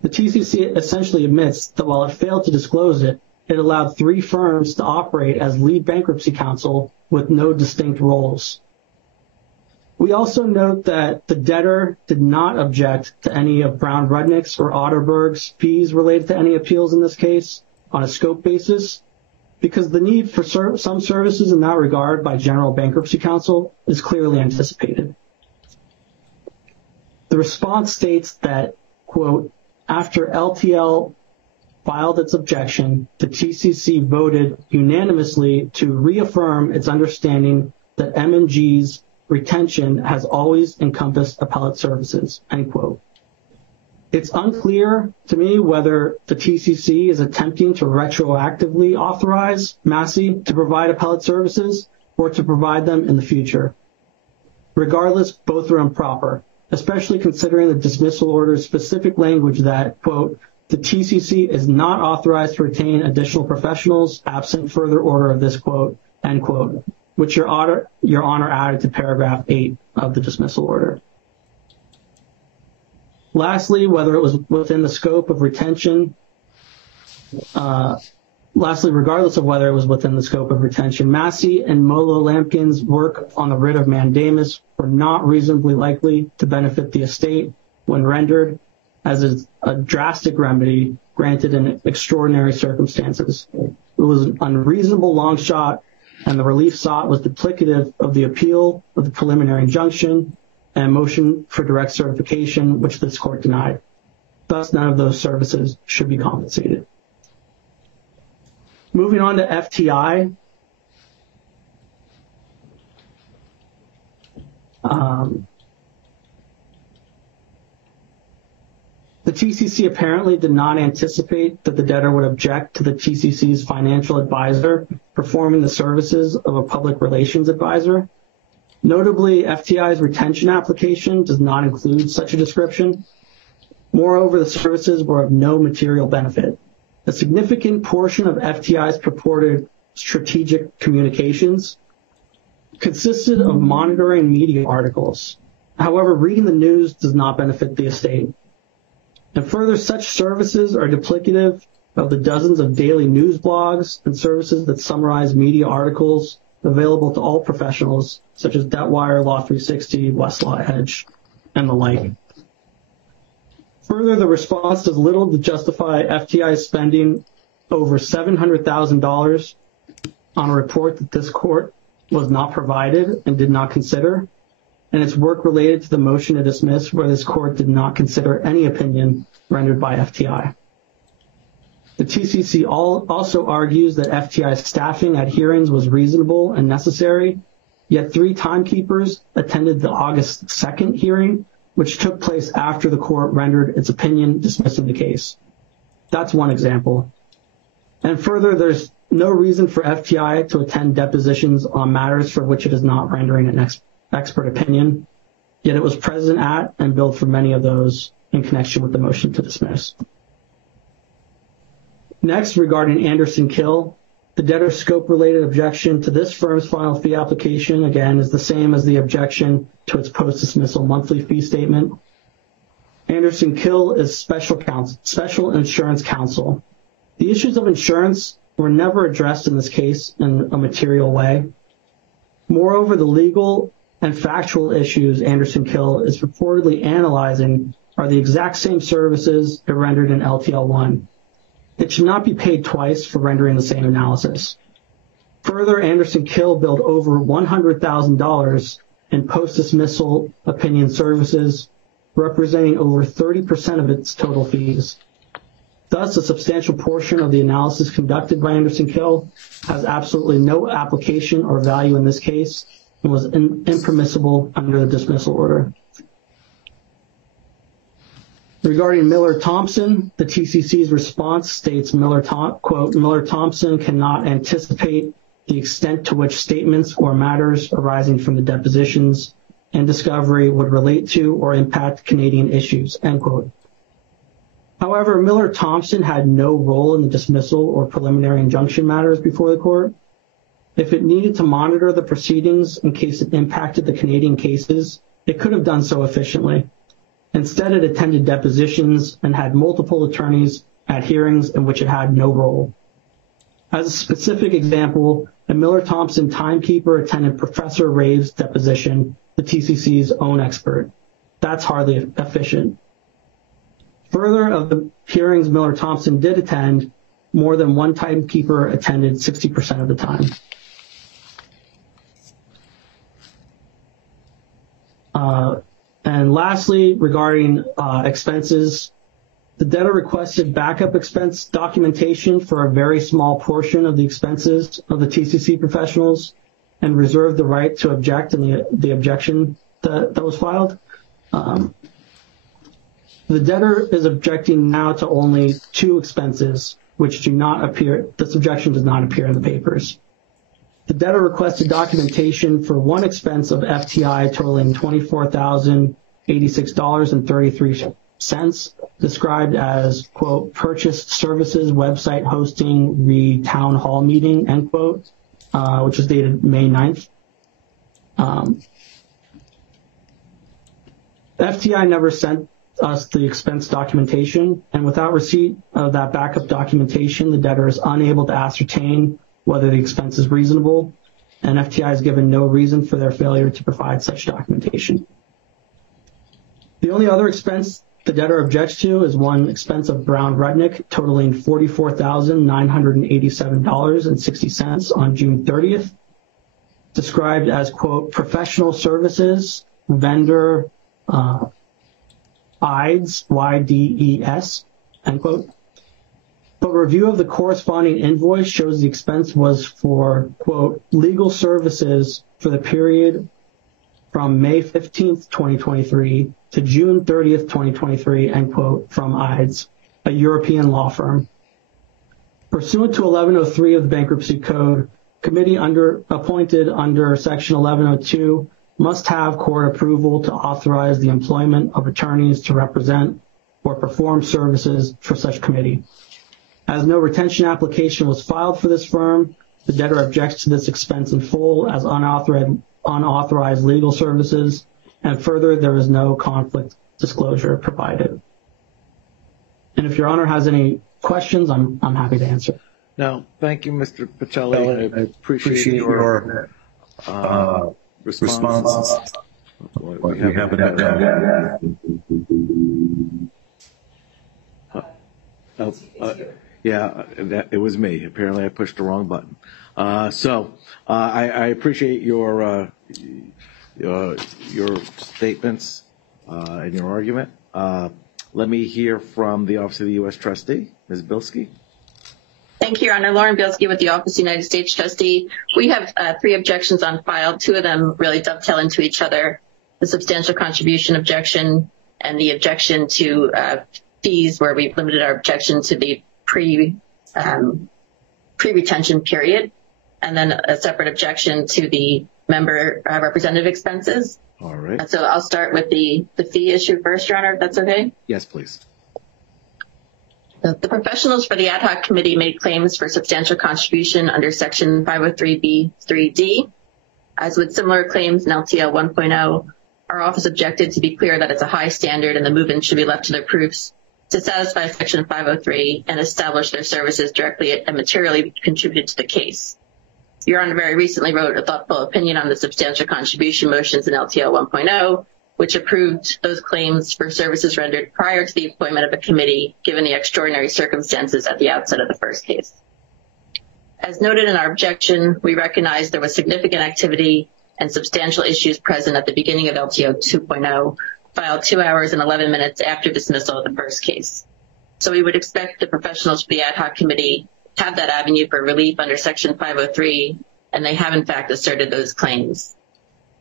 The TCC essentially admits that while it failed to disclose it, it allowed 3 firms to operate as lead bankruptcy counsel with no distinct roles. We also note that the debtor did not object to any of Brown Rudnick's or Otterberg's fees related to any appeals in this case on a scope basis, because the need for some services in that regard by general bankruptcy counsel is clearly anticipated. The response states that, quote, after LTL filed its objection, the TCC voted unanimously to reaffirm its understanding that M&G's retention has always encompassed appellate services, end quote. It's unclear to me whether the TCC is attempting to retroactively authorize Massey to provide appellate services or to provide them in the future. Regardless, both are improper, especially considering the dismissal order's specific language that, quote, the TCC is not authorized to retain additional professionals absent further order of this quote, end quote, which Your Honor added to paragraph 8 of the dismissal order. Lastly, whether it was within the scope of retention, regardless of whether it was within the scope of retention, Massey and Mola Lampkin's work on the writ of mandamus were not reasonably likely to benefit the estate when rendered as a drastic remedy granted in extraordinary circumstances. It was an unreasonable long shot, and the relief sought was duplicative of the appeal of the preliminary injunction and motion for direct certification, which this court denied. Thus, none of those services should be compensated. Moving on to FTI. The TCC apparently did not anticipate that the debtor would object to the TCC's financial advisor performing the services of a public relations advisor. Notably, FTI's retention application does not include such a description. Moreover, the services were of no material benefit. A significant portion of FTI's purported strategic communications consisted of monitoring media articles. However, reading the news does not benefit the estate. And further, such services are duplicative of the dozens of daily news blogs and services that summarize media articles available to all professionals, such as Debtwire, Law 360, Westlaw Edge, and the like. Further, the response does little to justify FTI spending over $700,000 on a report that this court was not provided and did not consider, and its work related to the motion to dismiss where this court did not consider any opinion rendered by FTI. The TCC also argues that FTI's staffing at hearings was reasonable and necessary, yet 3 timekeepers attended the August 2nd hearing, which took place after the court rendered its opinion dismissing the case. That's one example. And further, there's no reason for FTI to attend depositions on matters for which it is not rendering an expert opinion, yet it was present at and billed for many of those in connection with the motion to dismiss. Next, regarding Anderson Kill, The debtor's scope-related objection to this firm's final fee application, again, is the same as the objection to its post-dismissal monthly fee statement. Anderson Kill is special insurance counsel. The issues of insurance were never addressed in this case in a material way. Moreover, the legal and factual issues Anderson Kill is purportedly analyzing are the exact same services it rendered in LTL 1. It should not be paid twice for rendering the same analysis. Further, Anderson Kill billed over $100,000 in post-dismissal opinion services, representing over 30% of its total fees. Thus, a substantial portion of the analysis conducted by Anderson Kill has absolutely no application or value in this case and was impermissible under the dismissal order. Regarding Miller Thompson, the TCC's response states, quote, Miller Thompson cannot anticipate the extent to which statements or matters arising from the depositions and discovery would relate to or impact Canadian issues, end quote. However, Miller Thompson had no role in the dismissal or preliminary injunction matters before the court. If it needed to monitor the proceedings in case it impacted the Canadian cases, it could have done so efficiently. Instead, it attended depositions and had multiple attorneys at hearings in which it had no role. As a specific example, a Miller Thompson timekeeper attended Professor Rave's deposition, the TCC's own expert. That's hardly efficient. Further, of the hearings Miller Thompson did attend, more than one timekeeper attended 60% of the time. And lastly, regarding expenses, the debtor requested backup expense documentation for a very small portion of the expenses of the TCC professionals and reserved the right to object in the objection that was filed. The debtor is objecting now to only two expenses, which do not appear, this objection does not appear in the papers. The debtor requested documentation for one expense of FTI totaling $24,086.33, described as, quote, purchased services, website hosting, re-town hall meeting, end quote, which is dated May 9th. FTI never sent us the expense documentation, and without receipt of that backup documentation, the debtor is unable to ascertain whether the expense is reasonable, and FTI has given no reason for their failure to provide such documentation. The only other expense the debtor objects to is one expense of Brown Rudnick totaling $44,987.60 on June 30th, described as, quote, professional services, vendor, IDES, YDES, end quote. But review of the corresponding invoice shows the expense was for, quote, legal services for the period from May 15th, 2023 to June 30th, 2023, end quote, from IDES, a European law firm. Pursuant to 1103 of the Bankruptcy Code, committee appointed under Section 1102 must have court approval to authorize the employment of attorneys to represent or perform services for such committee. As no retention application was filed for this firm, the debtor objects to this expense in full as unauthorized legal services, and further, there is no conflict disclosure provided. And if Your Honor has any questions, I'm happy to answer. No, thank you, Mr. Pacelli. I appreciate your response. We haven't had that. Yeah, it was me. Apparently, I pushed the wrong button. So I appreciate your statements and your argument. Let me hear from the Office of the U.S. Trustee, Ms. Bilski. Thank you, Your Honor. Lauren Bilski with the Office of the United States Trustee. We have three objections on file. Two of them really dovetail into each other: the substantial contribution objection and the objection to fees, where we've limited our objection to the pre-retention period, and then a separate objection to the member representative expenses. All right. So I'll start with the fee issue first, Your Honor, if that's okay. Yes, please. The professionals for the ad hoc committee made claims for substantial contribution under Section 503B3D. As with similar claims in LTL 1.0, our office objected to be clear that it's a high standard and the movement should be left to their proofs to satisfy Section 503 and establish their services directly and materially contributed to the case. Your Honor very recently wrote a thoughtful opinion on the substantial contribution motions in LTL 1.0, which approved those claims for services rendered prior to the appointment of a committee, given the extraordinary circumstances at the outset of the first case. As noted in our objection, we recognize there was significant activity and substantial issues present at the beginning of LTO 2.0, filed 2 hours and 11 minutes after dismissal of the first case. So we would expect the professionals for the ad hoc committee to have that avenue for relief under Section 503, and they have in fact asserted those claims.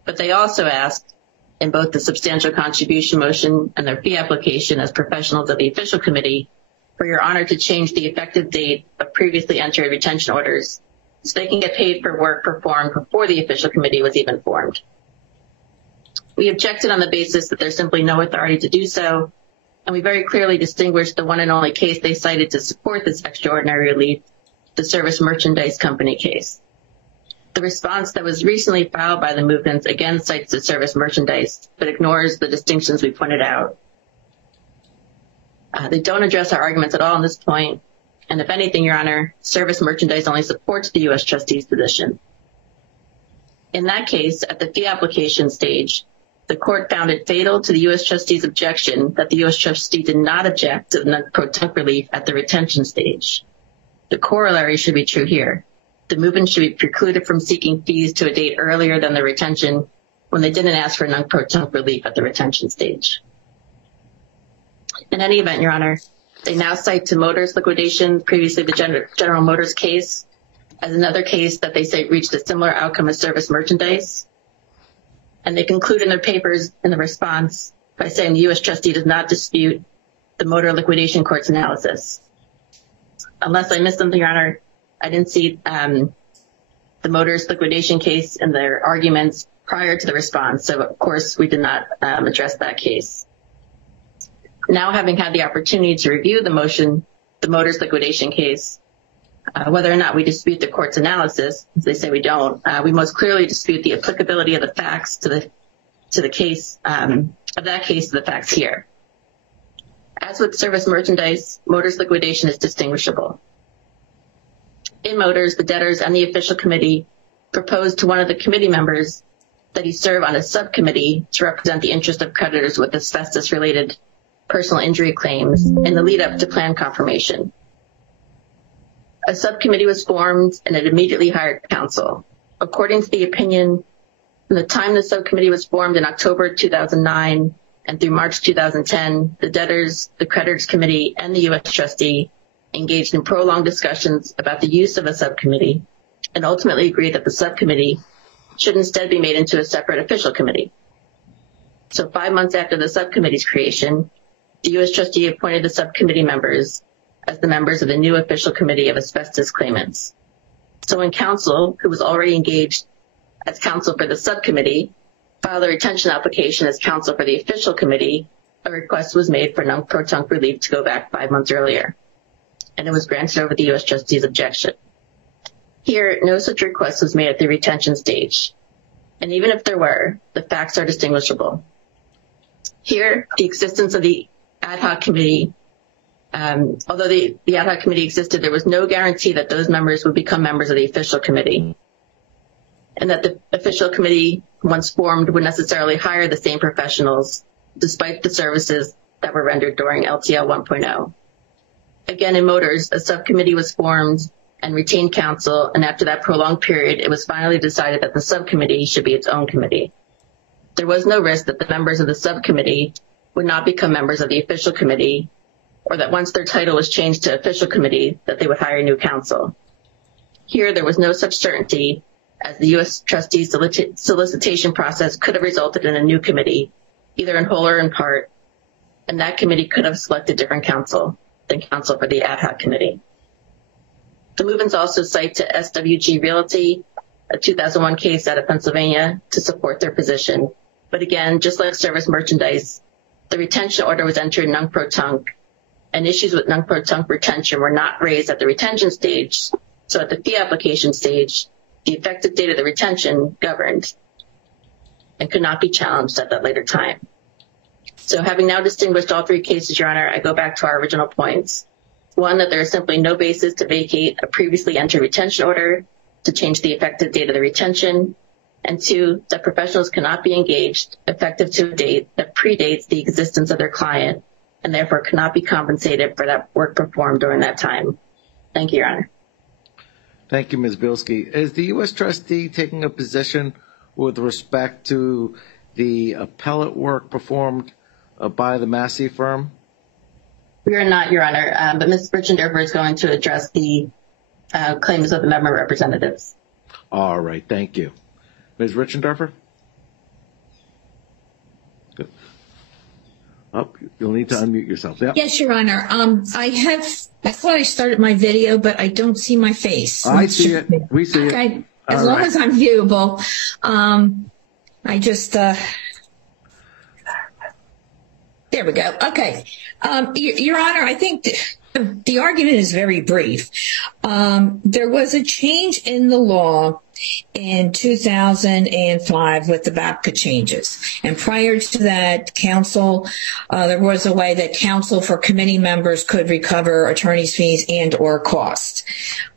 But they also asked, in both the substantial contribution motion and their fee application as professionals of the official committee, for Your Honor to change the effective date of previously entered retention orders so they can get paid for work performed before the official committee was even formed. We objected on the basis that there's simply no authority to do so, and we very clearly distinguished the one and only case they cited to support this extraordinary relief, the Service Merchandise Company case. The response that was recently filed by the movements again cites the Service Merchandise, but ignores the distinctions we pointed out. They don't address our arguments at all on this point, and if anything, Your Honor, Service Merchandise only supports the U.S. trustee's position. In that case, at the fee application stage, the court found it fatal to the U.S. trustee's objection that the U.S. trustee did not object to the non-protunct relief at the retention stage. The corollary should be true here. The movement should be precluded from seeking fees to a date earlier than the retention when they didn't ask for non-protunct relief at the retention stage. In any event, Your Honor, they now cite to Motors liquidation, previously the General Motors case, as another case that they say reached a similar outcome as Service Merchandise. And they conclude in their papers in the response by saying the U.S. trustee does not dispute the Motor Liquidation Court's analysis. Unless I missed something, Your Honor, I didn't see the Motors liquidation case in their arguments prior to the response. So, of course, we did not address that case. Now, having had the opportunity to review the Motors liquidation case, whether or not we dispute the court's analysis, as they say we don't, we most clearly dispute the applicability of the facts to the case of that case to the facts here. As with Service Merchandise, Motors liquidation is distinguishable. In Motors, the debtors and the official committee proposed to one of the committee members that he serve on a subcommittee to represent the interest of creditors with asbestos-related personal injury claims in the lead-up to plan confirmation. A subcommittee was formed and it immediately hired counsel. According to the opinion, from the time the subcommittee was formed in October 2009 and through March 2010, the debtors, the creditors committee, and the U.S. trustee engaged in prolonged discussions about the use of a subcommittee and ultimately agreed that the subcommittee should instead be made into a separate official committee. So 5 months after the subcommittee's creation, the U.S. trustee appointed the subcommittee members as the members of the new official committee of asbestos claimants. So when counsel, who was already engaged as counsel for the subcommittee, filed a retention application as counsel for the official committee, a request was made for non-protunct relief to go back 5 months earlier, and it was granted over the U.S. trustee's objection. Here, no such request was made at the retention stage, and even if there were, the facts are distinguishable. Here, the existence of the ad hoc committee, although the ad hoc committee existed, there was no guarantee that those members would become members of the official committee, and that the official committee, once formed, would necessarily hire the same professionals, despite the services that were rendered during LTL 1.0. Again, in Motors, a subcommittee was formed and retained counsel, and after that prolonged period, it was finally decided that the subcommittee should be its own committee. There was no risk that the members of the subcommittee would not become members of the official committee, or that once their title was changed to official committee, that they would hire new counsel. Here, there was no such certainty, as the U.S. trustee's solicitation process could have resulted in a new committee, either in whole or in part, and that committee could have selected different counsel than counsel for the ad hoc committee. The movements also cite to SWG Realty, a 2001 case out of Pennsylvania, to support their position. But again, just like Service Merchandise, the retention order was entered non-protunct, and issues with non-protunct retention were not raised at the retention stage. So at the fee application stage, the effective date of the retention governed and could not be challenged at that later time. So having now distinguished all three cases, Your Honor, I go back to our original points. One, that there is simply no basis to vacate a previously entered retention order to change the effective date of the retention. And two, that professionals cannot be engaged effective to a date that predates the existence of their client and therefore cannot be compensated for that work performed during that time. Thank you, Your Honor. Thank you, Ms. Bilski. Is the U.S. trustee taking a position with respect to the appellate work performed by the Massey firm? We are not, Your Honor, but Ms. Richendorfer is going to address the claims of the member representatives. All right, thank you. Ms. Richendorfer? Good. Oh, you'll need to unmute yourself. Yep. Yes, Your Honor. I thought I started my video, but I don't see my face. I see it. We see it. As All long right. as I'm viewable. I just, there we go. Okay. Your Honor, I think the argument is very brief. There was a change in the law in 2005 with the BAPCA changes. And prior to that, counsel, there was a way that counsel for committee members could recover attorney's fees and or costs.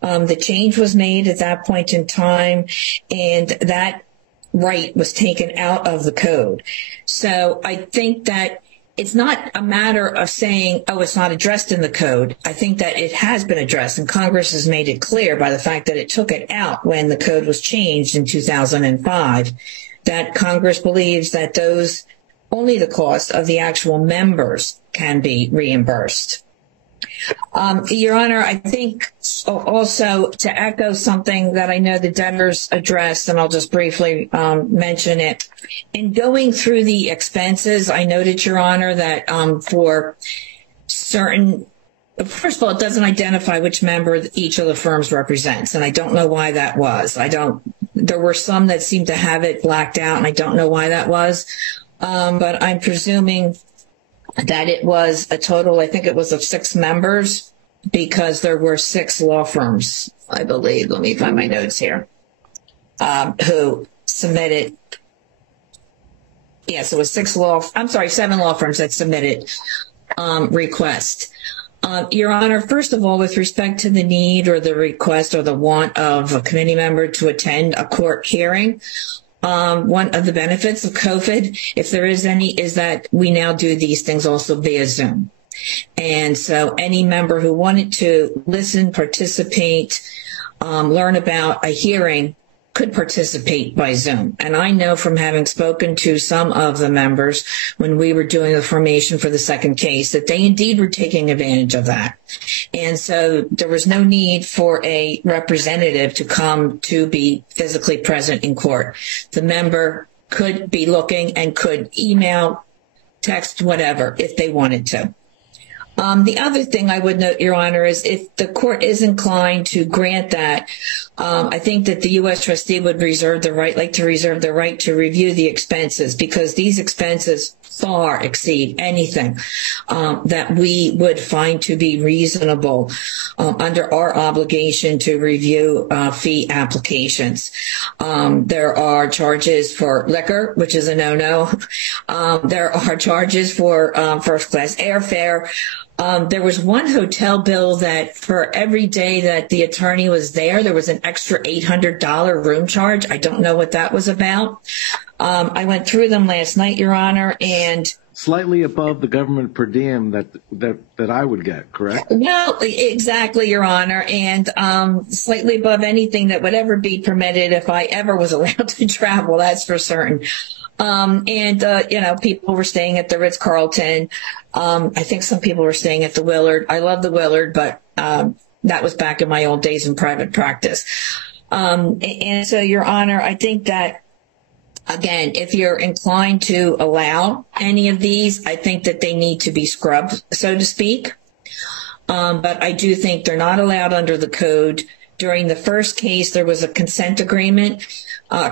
The change was made at that point in time, and that right was taken out of the code. So I think that it's not a matter of saying, oh, it's not addressed in the code. I think that it has been addressed, and Congress has made it clear by the fact that it took it out when the code was changed in 2005, that Congress believes that only the cost of the actual members can be reimbursed. Your Honor, I think also to echo something that I know the debtors addressed, and I'll just briefly mention it. In going through the expenses, I noted, Your Honor, that for certain, first of all, it doesn't identify which member each of the firms represents, and I don't know why that was. There were some that seemed to have it blacked out, and I don't know why that was. But I'm presuming that it was a total, I think it was of 6 members, because there were 6 law firms, I believe. Let me find my notes here, who submitted. Yes, it was 7 law firms that submitted requests. Your Honor, first of all, with respect to the need or the request or the want of a committee member to attend a court hearing, one of the benefits of COVID, if there is any, is that we now do these things also via Zoom. And so any member who wanted to listen, participate, learn about a hearing could participate by Zoom. And I know from having spoken to some of the members when we were doing the formation for the second case that they indeed were taking advantage of that. And so there was no need for a representative to come to be physically present in court. The member could be looking and could email, text, whatever, if they wanted to. The other thing I would note, Your Honor, is if the court is inclined to grant that, I think that the U.S. trustee would reserve the right to review the expenses, because these expenses far exceed anything that we would find to be reasonable under our obligation to review fee applications. There are charges for liquor, which is a no-no. There are charges for first-class airfare. There was one hotel bill that for every day that the attorney was there was an extra $800 room charge. I don't know what that was about. I went through them last night, Your Honor, and slightly above the government per diem that I would get, correct? No, exactly, Your Honor, and slightly above anything that would ever be permitted if I ever was allowed to travel, that's for certain. People were staying at the Ritz-Carlton. I think some people were staying at the Willard. I love the Willard, but that was back in my old days in private practice. And so, Your Honor, I think that, again, if you're inclined to allow any of these, I think that they need to be scrubbed, so to speak. But I do think they're not allowed under the code. During the first case, there was a consent agreement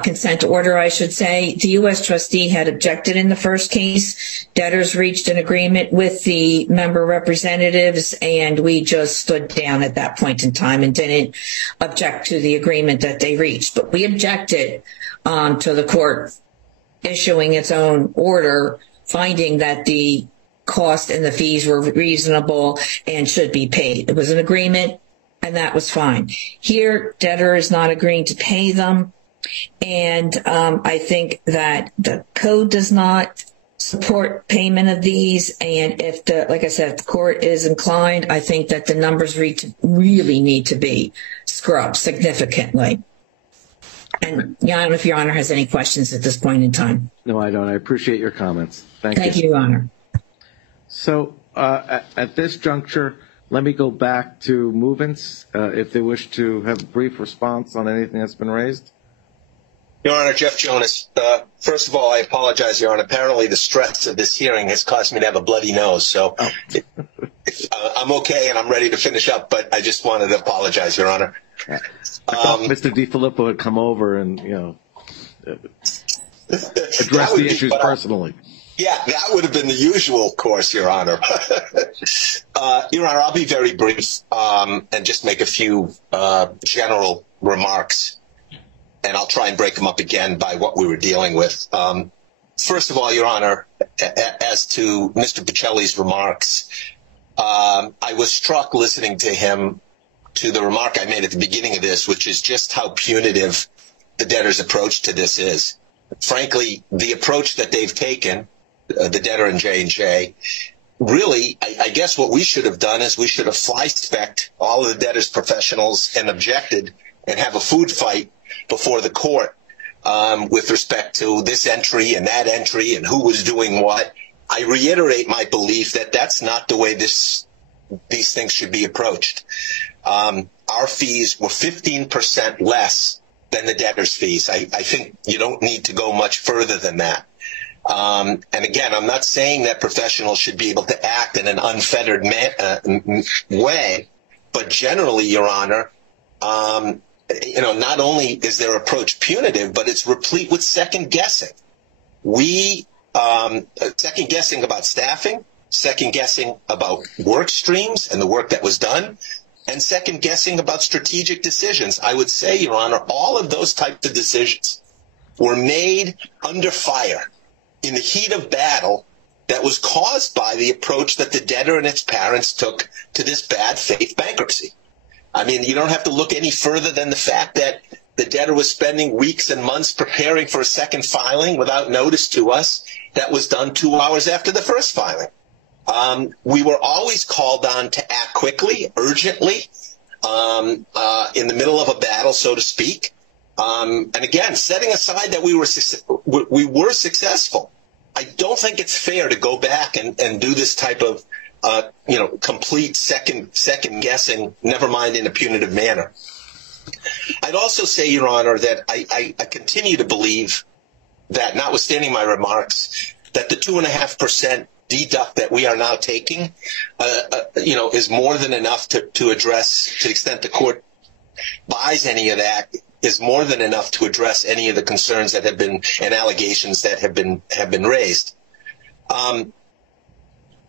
consent order, I should say. The U.S. trustee had objected in the first case. Debtors reached an agreement with the member representatives, and we just stood down at that point in time and didn't object to the agreement that they reached. But we objected to the court issuing its own order, finding that the cost and the fees were reasonable and should be paid. It was an agreement, and that was fine. Here, debtor is not agreeing to pay them. And I think that the code does not support payment of these. And if like I said, if the court is inclined, I think that the numbers really need to be scrubbed significantly. And I don't know if Your Honor has any questions at this point in time. No, I don't. I appreciate your comments. Thank you. Your Honor. So at this juncture, let me go back to movants if they wish to have a brief response on anything that's been raised. Your Honor, Jeff Jonas. First of all, I apologize, Your Honor. Apparently the stress of this hearing has caused me to have a bloody nose. So I'm okay and I'm ready to finish up, but I just wanted to apologize, Your Honor. I thought Mr. DiFilippo had come over and, address the issues personally. Yeah, that would have been the usual course, Your Honor. Your Honor, I'll be very brief and just make a few general remarks. And I'll try and break them up again by what we were dealing with. First of all, Your Honor, as to Mr. Pichelli's remarks, I was struck listening to him to the remark I made at the beginning of this, which is just how punitive the debtor's approach to this is. Frankly, the approach that they've taken, the debtor and J&J, really, I guess what we should have done is we should have fly-specced all of the debtor's professionals and objected and have a food fight before the court with respect to this entry and that entry and who was doing what. I reiterate my belief that that's not the way these things should be approached. Our fees were 15% less than the debtor's fees. I think you don't need to go much further than that. And again, I'm not saying that professionals should be able to act in an unfettered way, but generally, Your Honor, not only is their approach punitive, but it's replete with second guessing. Second guessing about staffing, second guessing about work streams and the work that was done, and second guessing about strategic decisions. I would say, Your Honor, all of those types of decisions were made under fire in the heat of battle that was caused by the approach that the debtor and its parents took to this bad faith bankruptcy. I mean, you don't have to look any further than the fact that the debtor was spending weeks and months preparing for a second filing without notice to us that was done 2 hours after the first filing. We were always called on to act quickly, urgently, in the middle of a battle, so to speak. And again, setting aside that we were successful, I don't think it's fair to go back and do this type of complete second guessing, never mind in a punitive manner. I'd also say, Your Honor, that I continue to believe that, notwithstanding my remarks, that the 2.5% deduct that we are now taking, is more than enough to address, to the extent the court buys any of that, is more than enough to address any of the concerns that have been and allegations that have been raised.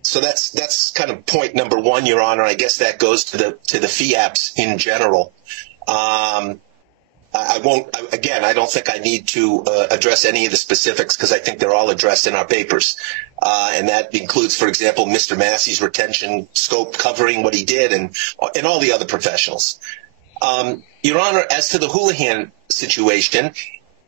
So that's kind of point number one, Your Honor. I guess that goes to the FIAPs in general. I don't think I need to address any of the specifics because I think they're all addressed in our papers. And that includes, for example, Mr. Massey's retention scope covering what he did and all the other professionals. Your Honor, as to the Houlihan situation,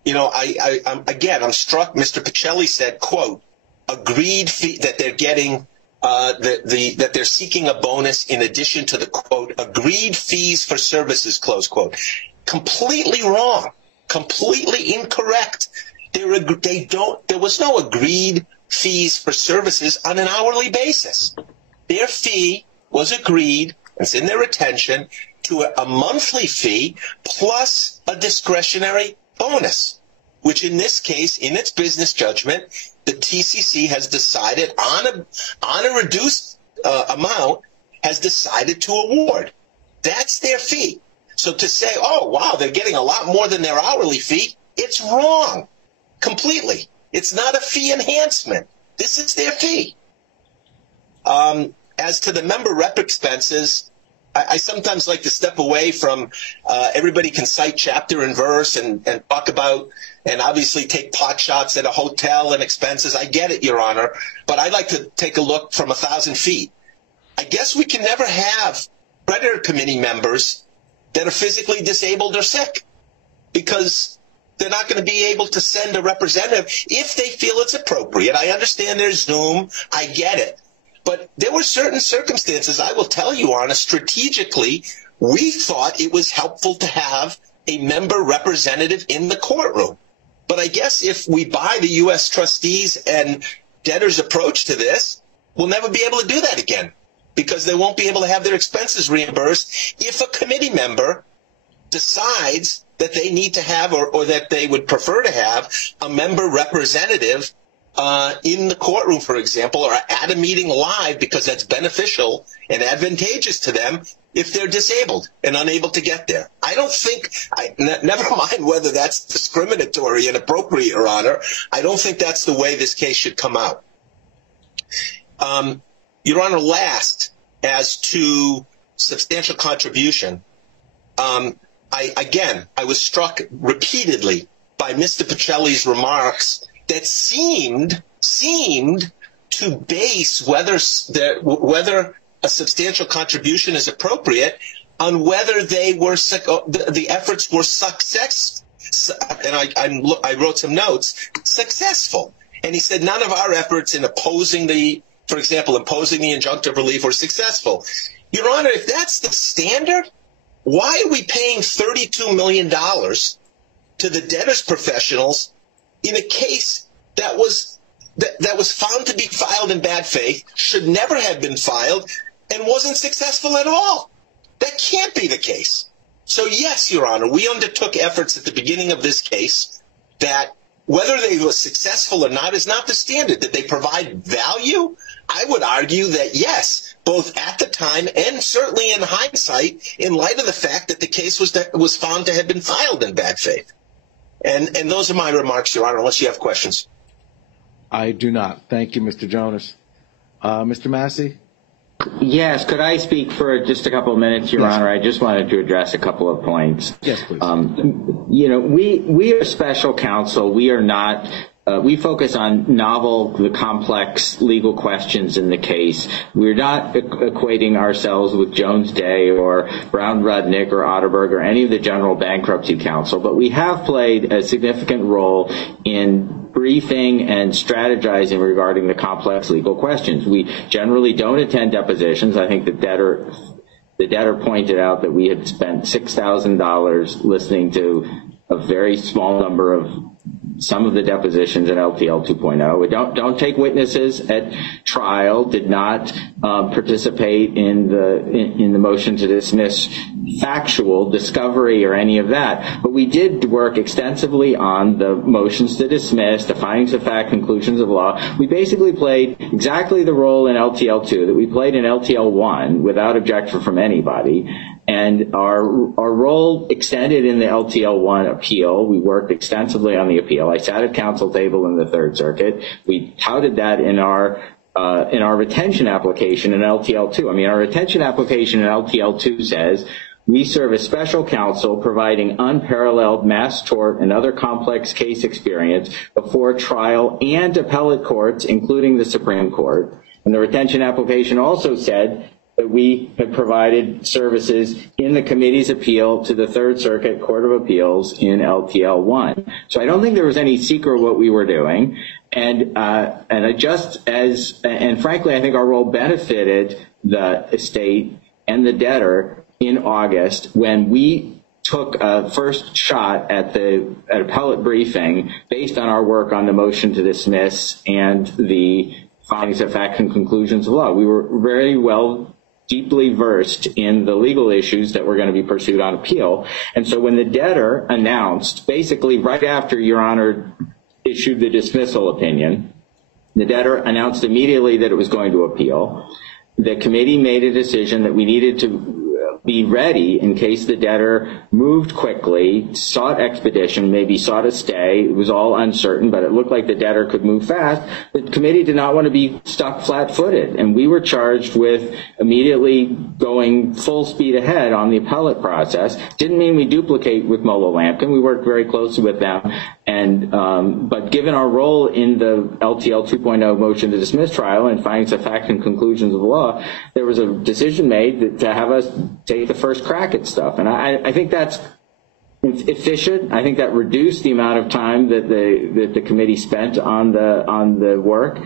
I'm struck. Mr. Pichelli said, quote, agreed fee that they're getting that they're seeking a bonus in addition to the, quote, agreed fees for services, close quote. Completely wrong, completely incorrect. There was no agreed fees for services on an hourly basis. Their fee was agreed, it's in their retention, to a monthly fee plus a discretionary bonus, which in this case, in its business judgment, the TCC has decided on a reduced amount, has decided to award. That's their fee. So to say, oh, wow, they're getting a lot more than their hourly fee, It's wrong completely. It's not a fee enhancement. This is their fee. As to the member rep expenses, I sometimes like to step away from everybody can cite chapter and verse and talk about and obviously take pot shots at a hotel and expenses. I get it, Your Honor, but I like to take a look from 1,000 feet. I guess we can never have creditor committee members that are physically disabled or sick because they're not going to be able to send a representative if they feel it's appropriate. I understand there's Zoom. I get it. But there were certain circumstances, I will tell you, Anna, strategically, we thought it was helpful to have a member representative in the courtroom. But I guess if we buy the U.S. trustees and debtors' approach to this, we'll never be able to do that again because they won't be able to have their expenses reimbursed if a committee member decides that they need to have or that they would prefer to have a member representative in the courtroom, for example, or at a meeting live because that's beneficial and advantageous to them if they're disabled and unable to get there. I don't think, never mind whether that's discriminatory and appropriate, Your Honor, I don't think that's the way this case should come out. Your Honor, last, as to substantial contribution, I was struck repeatedly by Mr. Pacelli's remarks that seemed to base whether a substantial contribution is appropriate on whether the efforts were successful. And I wrote some notes, successful. And he said none of our efforts in imposing the injunctive relief were successful. Your Honor, if that's the standard, why are we paying $32 million to the debtors professionals in a case that was found to be filed in bad faith, should never have been filed, and wasn't successful at all? That can't be the case. So yes, Your Honor, we undertook efforts at the beginning of this case that whether they were successful or not is not the standard. Did they provide value? I would argue that yes, both at the time and certainly in hindsight, in light of the fact that the case was found to have been filed in bad faith. And those are my remarks, Your Honor, unless you have questions. I do not. Thank you, Mr. Jonas. Mr. Massey? Yes, could I speak for just a couple of minutes, Your Honor? I just wanted to address a couple of points. Yes, please. We are special counsel. We are not. We focus on the complex legal questions in the case. We're not equating ourselves with Jones Day or Brown Rudnick or Otterberg or any of the general bankruptcy counsel, but we have played a significant role in briefing and strategizing regarding the complex legal questions. We generally don't attend depositions. I think the debtor pointed out that we had spent $6,000 listening to a very small number of some of the depositions at LTL 2.0. We don't take witnesses at trial, did not participate in the motion to dismiss factual discovery or any of that. But we did work extensively on the motions to dismiss, the findings of fact, conclusions of law. We basically played exactly the role in LTL 2 that we played in LTL 1 without objection from anybody. And our role extended in the LTL 1 appeal. We worked extensively on the appeal. I sat at counsel table in the Third Circuit. We touted that in our retention application in LTL 2. I mean, our retention application in LTL 2 says we serve as special counsel providing unparalleled mass tort and other complex case experience before trial and appellate courts, including the Supreme Court. And the retention application also said that we had provided services in the committee's appeal to the Third Circuit Court of Appeals in LTL 1. So I don't think there was any secret what we were doing. And frankly, I think our role benefited the estate and the debtor in August when we took a first shot at appellate briefing based on our work on the motion to dismiss and the findings of fact and conclusions of law. We were very well deeply versed in the legal issues that were going to be pursued on appeal. And so when the debtor announced, basically right after Your Honor issued the dismissal opinion, the debtor announced immediately that it was going to appeal. The committee made a decision that we needed to be ready in case the debtor moved quickly, sought expedition, maybe sought a stay. It was all uncertain, but it looked like the debtor could move fast. The committee did not want to be stuck flat-footed, and we were charged with immediately going full speed ahead on the appellate process. Didn't mean we duplicate with Molo Lampkin. We worked very closely with them, and but given our role in the LTL 2.0 motion to dismiss trial and findings of fact and conclusions of the law, there was a decision made to have us take the first crack at stuff. And I think that's efficient. I think that reduced the amount of time that the committee spent on the work.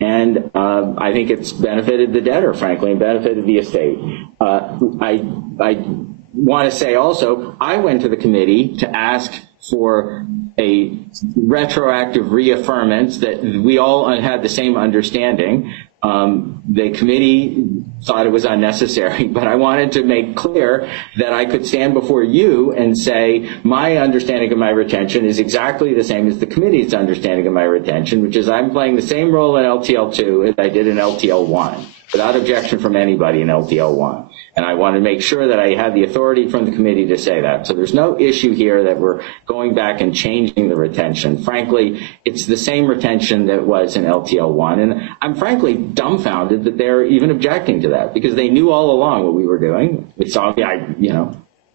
And I think it's benefited the debtor, frankly, and benefited the estate. I want to say also, I went to the committee to ask for a retroactive reaffirmance that we all had the same understanding. The committee thought it was unnecessary, but I wanted to make clear that I could stand before you and say my understanding of my retention is exactly the same as the committee's understanding of my retention, which is I'm playing the same role in LTL 2 as I did in LTL 1, without objection from anybody in LTL 1. And I want to make sure that I had the authority from the committee to say that. So there's no issue here that we're going back and changing the retention. Frankly, it's the same retention that was in LTL 1. And I'm frankly dumbfounded that they're even objecting to that, because they knew all along what we were doing. They saw me,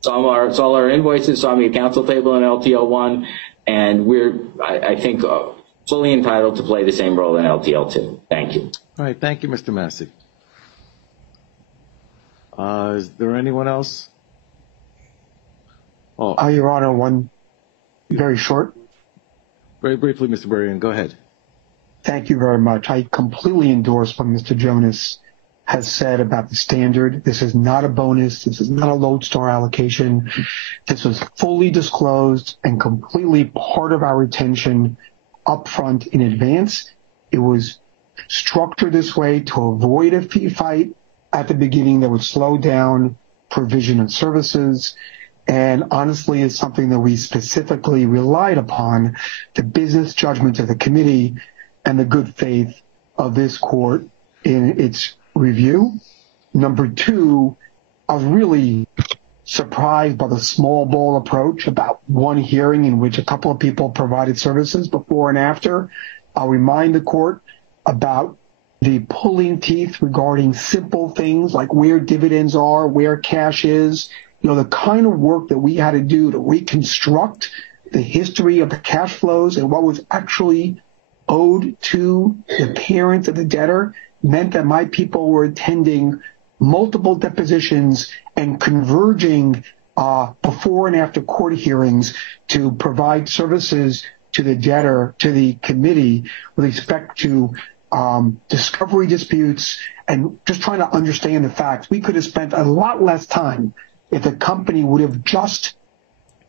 saw our invoices, saw me at council table in LTL 1. And I think, fully entitled to play the same role in LTL 2. Thank you. All right. Thank you, Mr. Massey. Is there anyone else? Your Honor, one very short. Very briefly, Mr. Burrian, go ahead. Thank you very much. I completely endorse what Mr. Jonas has said about the standard. This is not a bonus. This is not a lodestar allocation. This was fully disclosed and completely part of our retention upfront in advance. It was structured this way to avoid a fee fight at the beginning that would slow down provision of services, and honestly is something that we specifically relied upon the business judgment of the committee and the good faith of this court in its review. Number two, I was really surprised by the small ball approach about one hearing in which a couple of people provided services before and after. I'll remind the court about the pulling teeth regarding simple things like where dividends are, where cash is, the kind of work that we had to do to reconstruct the history of the cash flows and what was actually owed to the parent of the debtor meant that my people were attending multiple depositions and converging before and after court hearings to provide services to the debtor, to the committee with respect to discovery disputes and just trying to understand the facts. We could have spent a lot less time if the company would have just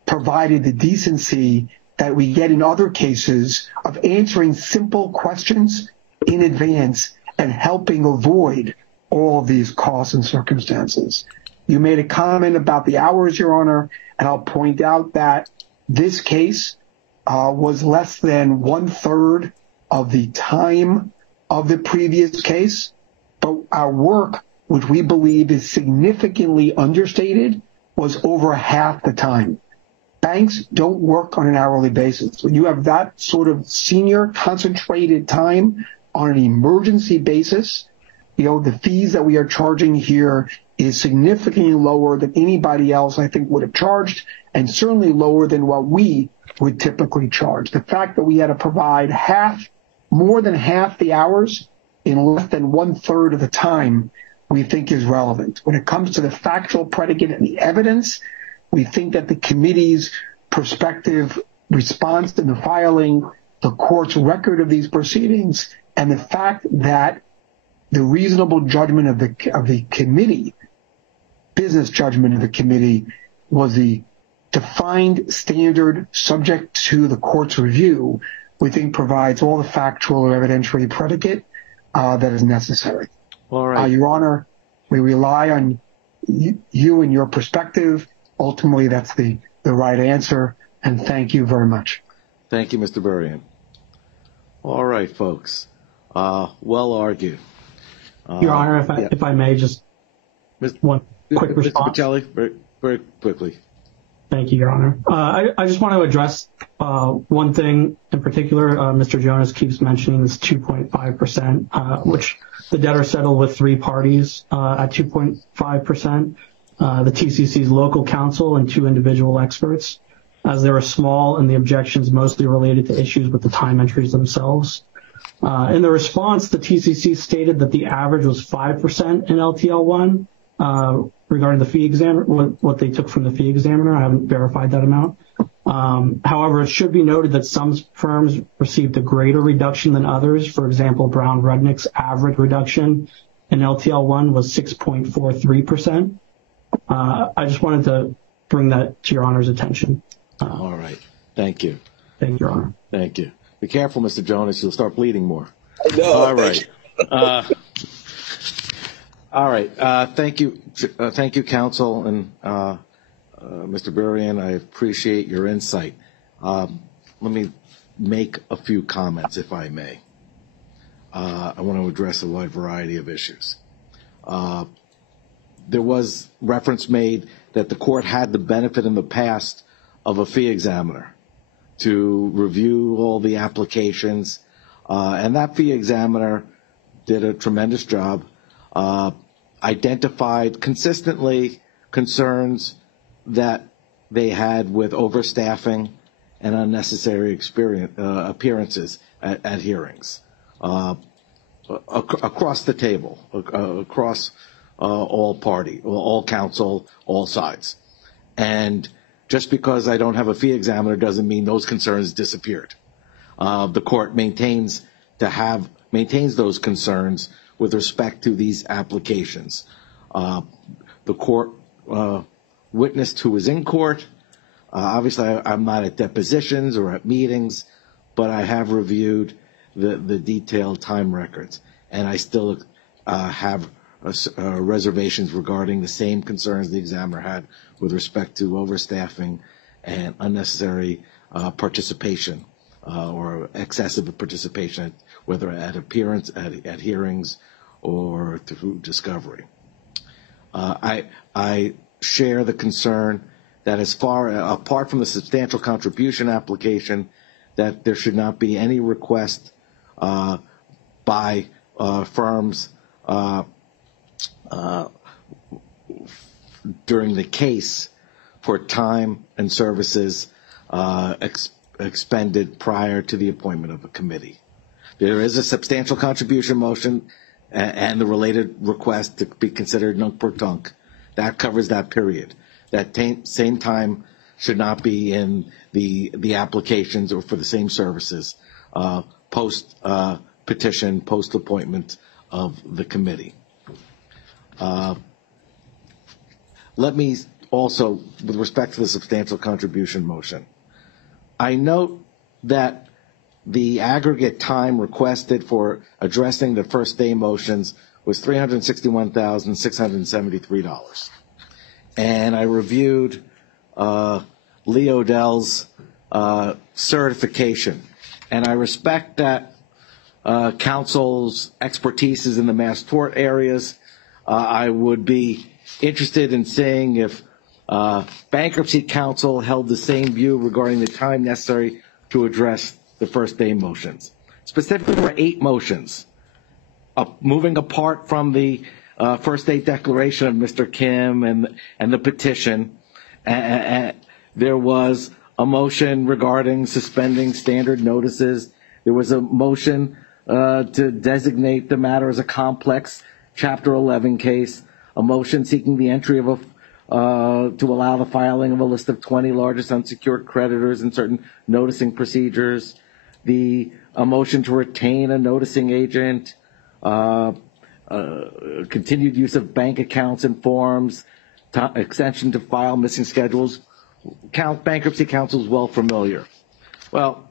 provided the decency that we get in other cases of answering simple questions in advance and helping avoid all of these costs and circumstances. You made a comment about the hours, Your Honor, and I'll point out that this case was less than 1/3 of the time of the previous case, but our work, which we believe is significantly understated, was over half the time. Banks don't work on an hourly basis. When you have that sort of senior concentrated time on an emergency basis, the fees that we are charging here is significantly lower than anybody else I think would have charged, and certainly lower than what we would typically charge. The fact that we had to provide more than half the hours in less than 1/3 of the time, we think is relevant. When it comes to the factual predicate and the evidence, we think that the committee's prospective response in the filing, the court's record of these proceedings, and the fact that the reasonable judgment of the committee, business judgment of the committee, was the defined standard subject to the court's review, we think provides all the factual or evidentiary predicate that is necessary. All right. Your Honor, we rely on you and your perspective. Ultimately, that's the right answer, and thank you very much. Thank you, Mr. Burrian. All right, folks. Well argued. Your Honor, if I may, just one quick response. Mr. Pacelli, very quickly. Thank you, Your Honor. I just want to address one thing in particular. Mr. Jonas keeps mentioning this 2.5%, which the debtor settled with three parties at 2.5%, the TCC's local counsel and two individual experts, as they were small and the objections mostly related to issues with the time entries themselves. In the response, the TCC stated that the average was 5% in LTL1 regarding the fee examiner, what they took from the fee examiner. I haven't verified that amount. However, it should be noted that some firms received a greater reduction than others. For example, Brown Rudnick's average reduction in LTL1 was 6.43%. I just wanted to bring that to Your Honor's attention. All right. Thank you. Thank you, Your Honor. Thank you. Be careful, Mr. Jonas. You'll start bleeding more. No, all right. All right. Thank you. Thank you, counsel. And Mr. Burian, I appreciate your insight. Let me make a few comments, if I may. I want to address a wide variety of issues. There was reference made that the court had the benefit in the past of a fee examiner to review all the applications, and that fee examiner did a tremendous job, identified consistently concerns that they had with overstaffing and unnecessary appearances at hearings across the table, across all counsel, all sides. And just because I don't have a fee examiner doesn't mean those concerns disappeared. The court maintains those concerns with respect to these applications. The court witnessed who was in court. Obviously, I'm not at depositions or at meetings, but I have reviewed the detailed time records, and I still have reservations regarding the same concerns the examiner had with respect to overstaffing and unnecessary participation or excessive participation, whether at appearance, at hearings, or through discovery. I share the concern that apart from the substantial contribution application, that there should not be any request by firms during the case for time and services expended prior to the appointment of a committee. There is a substantial contribution motion and the related request to be considered nunc-pro-tunc. That covers that period. That same time should not be in the applications or for the same services post petition, post appointment of the committee. Let me also, with respect to the substantial contribution motion, I note that the aggregate time requested for addressing the first day motions was $361,673. And I reviewed Lee Odell's certification. And I respect that counsel's expertise is in the mass tort areas. I would be interested in seeing if bankruptcy counsel held the same view regarding the time necessary to address the first day motions. Specifically, there were 8 motions. Moving apart from the first day declaration of Mr. Kim and the petition, there was a motion regarding suspending standard notices. There was a motion to designate the matter as a complex Chapter 11 case, a motion seeking the entry of to allow the filing of a list of 20 largest unsecured creditors and certain noticing procedures, a motion to retain a noticing agent, continued use of bank accounts and forms, extension to file missing schedules. Bankruptcy counsel is well familiar. Well,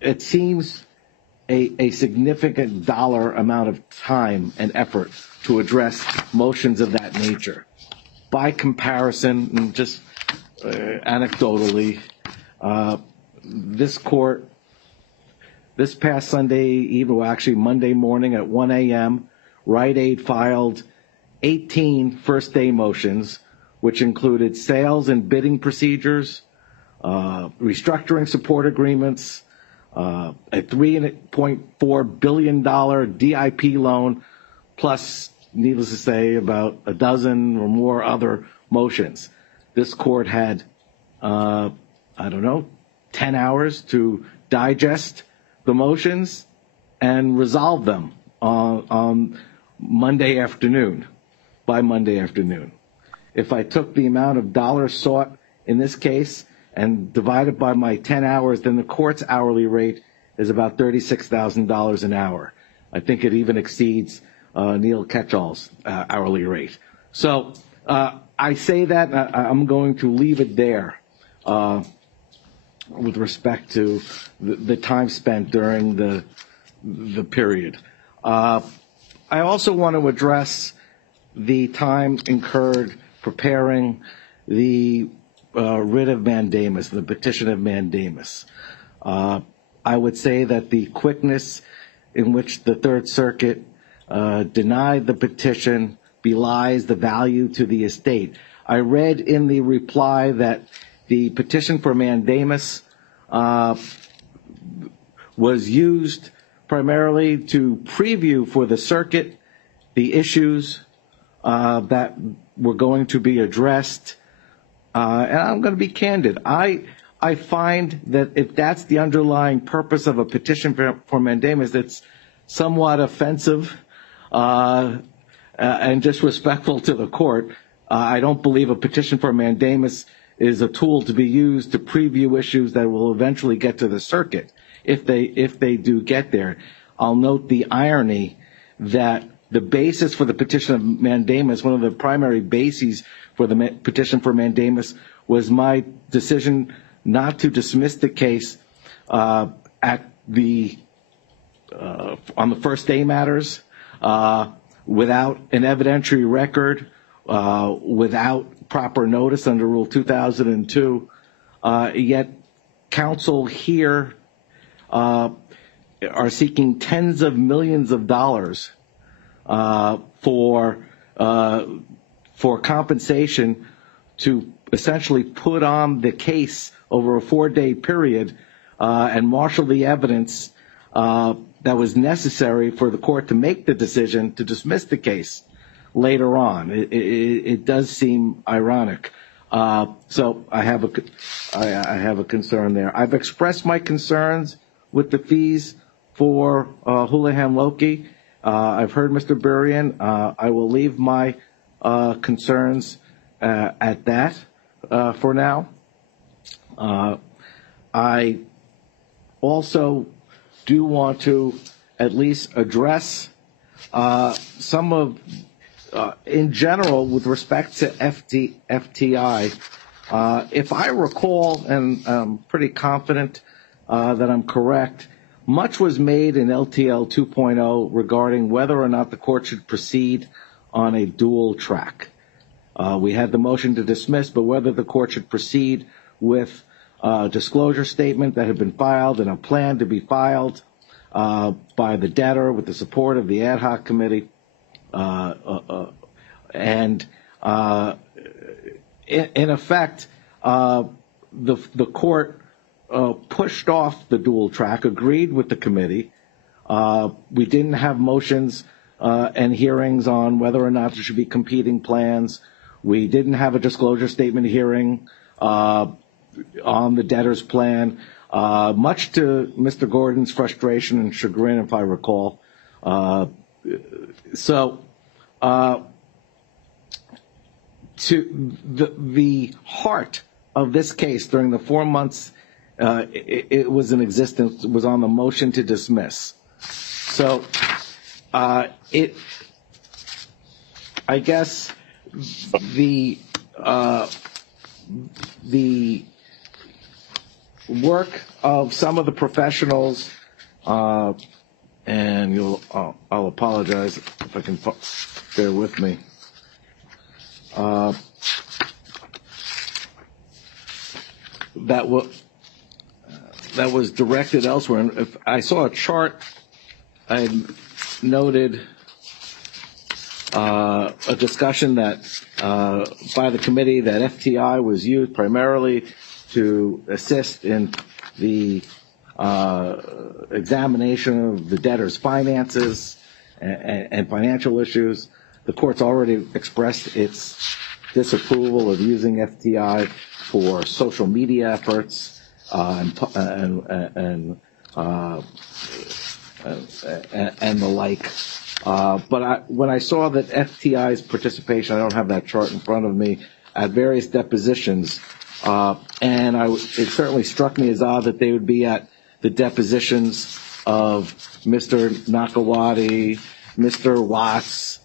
it seems a significant dollar amount of time and effort to address motions of that nature. By comparison, and just anecdotally, this court, this past Sunday evening, well, actually Monday morning at 1 a.m., Rite Aid filed 18 first day motions, which included sales and bidding procedures, restructuring support agreements, a $3.4 billion DIP loan, plus, needless to say, about a dozen or more other motions. This court had, 10 hours to digest the motions and resolve them on Monday afternoon, by Monday afternoon. If I took the amount of dollars sought in this case and divided by my 10 hours, then the court's hourly rate is about $36,000 an hour. I think it even exceeds Neil Ketchall's hourly rate. So I say that, I'm going to leave it there with respect to the time spent during the period. I also want to address the time incurred preparing the writ of mandamus, the petition of mandamus. I would say that the quickness in which the Third Circuit denied the petition belies the value to the estate. I read in the reply that the petition for mandamus was used primarily to preview for the circuit the issues that were going to be addressed. And I'm going to be candid. I find that if that's the underlying purpose of a petition for mandamus, it's somewhat offensive and disrespectful to the court. I don't believe a petition for mandamus is a tool to be used to preview issues that will eventually get to the circuit, if they do get there. I'll note the irony that the basis for the petition of mandamus, one of the primary bases for the petition for mandamus, was my decision not to dismiss the case on the first day matters without an evidentiary record, without proper notice under Rule 2002. Yet counsel here are seeking tens of millions of dollars for compensation to essentially put on the case over a 4-day period and marshal the evidence that was necessary for the court to make the decision to dismiss the case later on. It does seem ironic. So I have a concern there. I've expressed my concerns with the fees for Houlihan Lokey. I've heard Mr. Burian. I will leave my concerns at that for now. I also do want to at least address some of, in general, with respect to FTI. If I recall, and I'm pretty confident that I'm correct, much was made in LTL 2.0 regarding whether or not the court should proceed on a dual track. We had the motion to dismiss, but whether the court should proceed with a disclosure statement that had been filed and a plan to be filed by the debtor with the support of the ad hoc committee. In effect, the court pushed off the dual track, agreed with the committee. We didn't have motions and hearings on whether or not there should be competing plans. We didn't have a disclosure statement hearing on the debtor's plan, much to Mr. Gordon's frustration and chagrin, if I recall. To the heart of this case during the 4 months it was in existence was on the motion to dismiss. So I guess the work of some of the professionals, and I'll apologize if I can bear with me. That was directed elsewhere. And if I saw a chart, I noted a discussion that by the committee that FTI was used primarily to assist in the examination of the debtor's finances and financial issues. The court's already expressed its disapproval of using FTI for social media efforts and the like. But when I saw that FTI's participation, I don't have that chart in front of me, at various depositions, and it certainly struck me as odd that they would be at the depositions of Mr. Nakawati, Mr. Watts,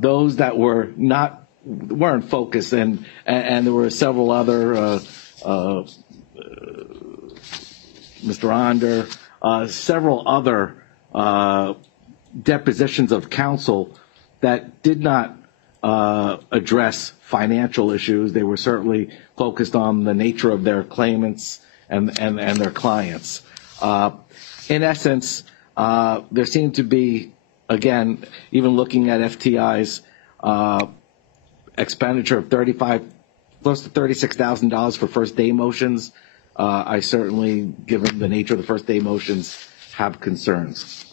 those that weren't focused, and there were several other, Mr. Onder, several other depositions of counsel that did not address financial issues. They were certainly focused on the nature of their claimants and their clients. In essence, there seemed to be, again, even looking at FTI's expenditure of close to $36,000 for first day motions, I certainly, given the nature of the first day motions, have concerns.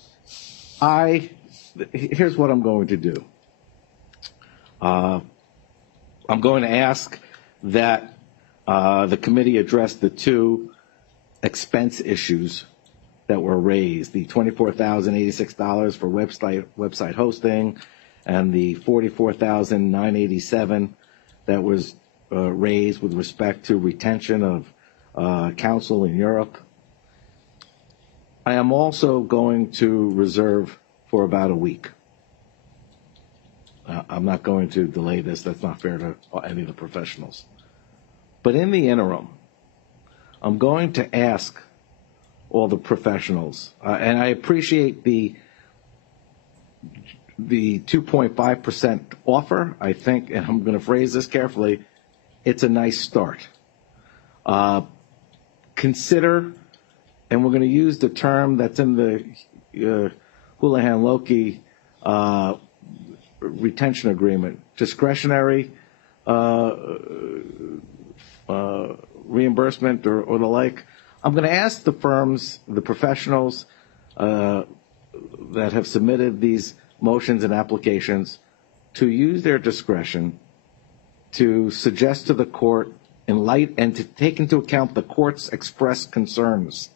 Here's what I'm going to do. I'm going to ask that the committee address the two expense issues that were raised, the $24,086 for website hosting and the $44,987 that was raised with respect to retention of counsel in Europe. I am also going to reserve for about a week. I'm not going to delay this. That's not fair to any of the professionals. But in the interim, I'm going to ask all the professionals, and I appreciate the 2.5% offer. I think, and I'm going to phrase this carefully, it's a nice start. Consider, and we're going to use the term that's in the Houlihan-Lokey retention agreement, discretionary reimbursement or the like. I'm going to ask the firms, the professionals that have submitted these motions and applications to use their discretion to suggest to the court and to take into account the court's expressed concerns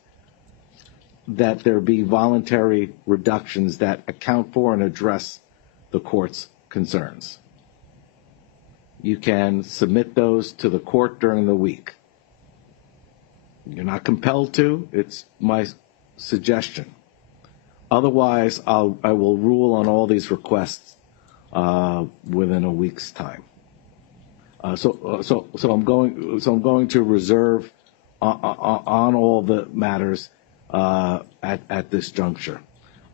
that there be voluntary reductions that account for and address the court's concerns. You can submit those to the court during the week. You're not compelled to. It's my suggestion. Otherwise, I will rule on all these requests within a week's time. So I'm going to reserve on all the matters at this juncture.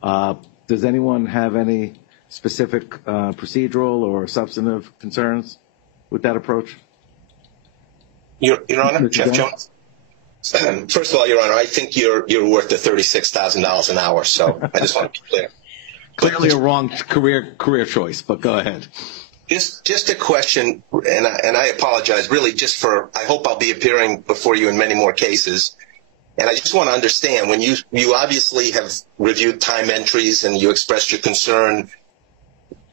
Does anyone have any specific procedural or substantive concerns with that approach? Your Honor, Jeff Jones. First of all, Your Honor, I think you're worth the $36,000 an hour. So I just want to be clear. Clearly a wrong career choice, but go ahead. Just a question, and I apologize. Really, I hope I'll be appearing before you in many more cases. And I just want to understand, when you obviously have reviewed time entries and you expressed your concern,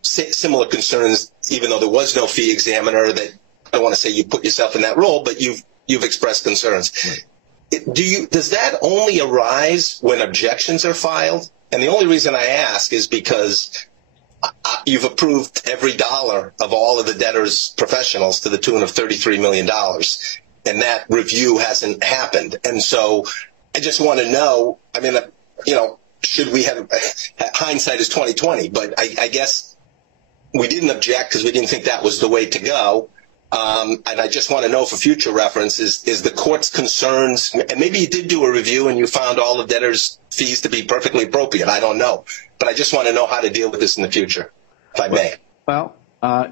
similar concerns, even though there was no fee examiner, that I don't want to say you put yourself in that role, but you've expressed concerns. Right. Does that only arise when objections are filed? And the only reason I ask is because you've approved every dollar of all of the debtors' professionals to the tune of $33 million. And that review hasn't happened. And so I just want to know, I mean, should we have, hindsight is 20/20, but I guess we didn't object because we didn't think that was the way to go. And I just want to know for future reference, is the court's concerns, and maybe you did do a review and you found all of debtors' fees to be perfectly appropriate. I don't know. But I just want to know how to deal with this in the future, if I may. Well,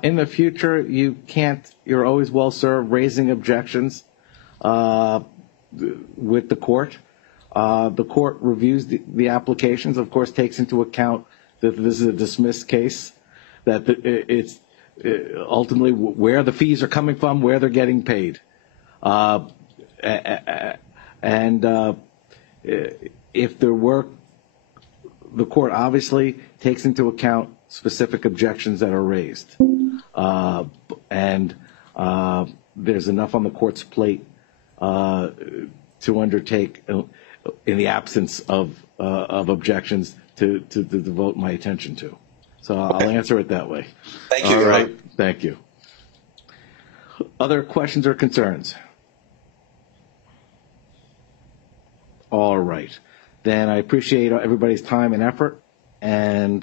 in the future, you're always well served raising objections with the court. The court reviews the applications, of course, takes into account that this is a dismissed case. that it's ultimately where the fees are coming from, where they're getting paid. If there were, the court obviously takes into account specific objections that are raised. There's enough on the court's plate to undertake, in the absence of objections, to devote my attention to. So I'll answer it that way. Thank you. All right. Thank you. Other questions or concerns? All right. Then I appreciate everybody's time and effort, and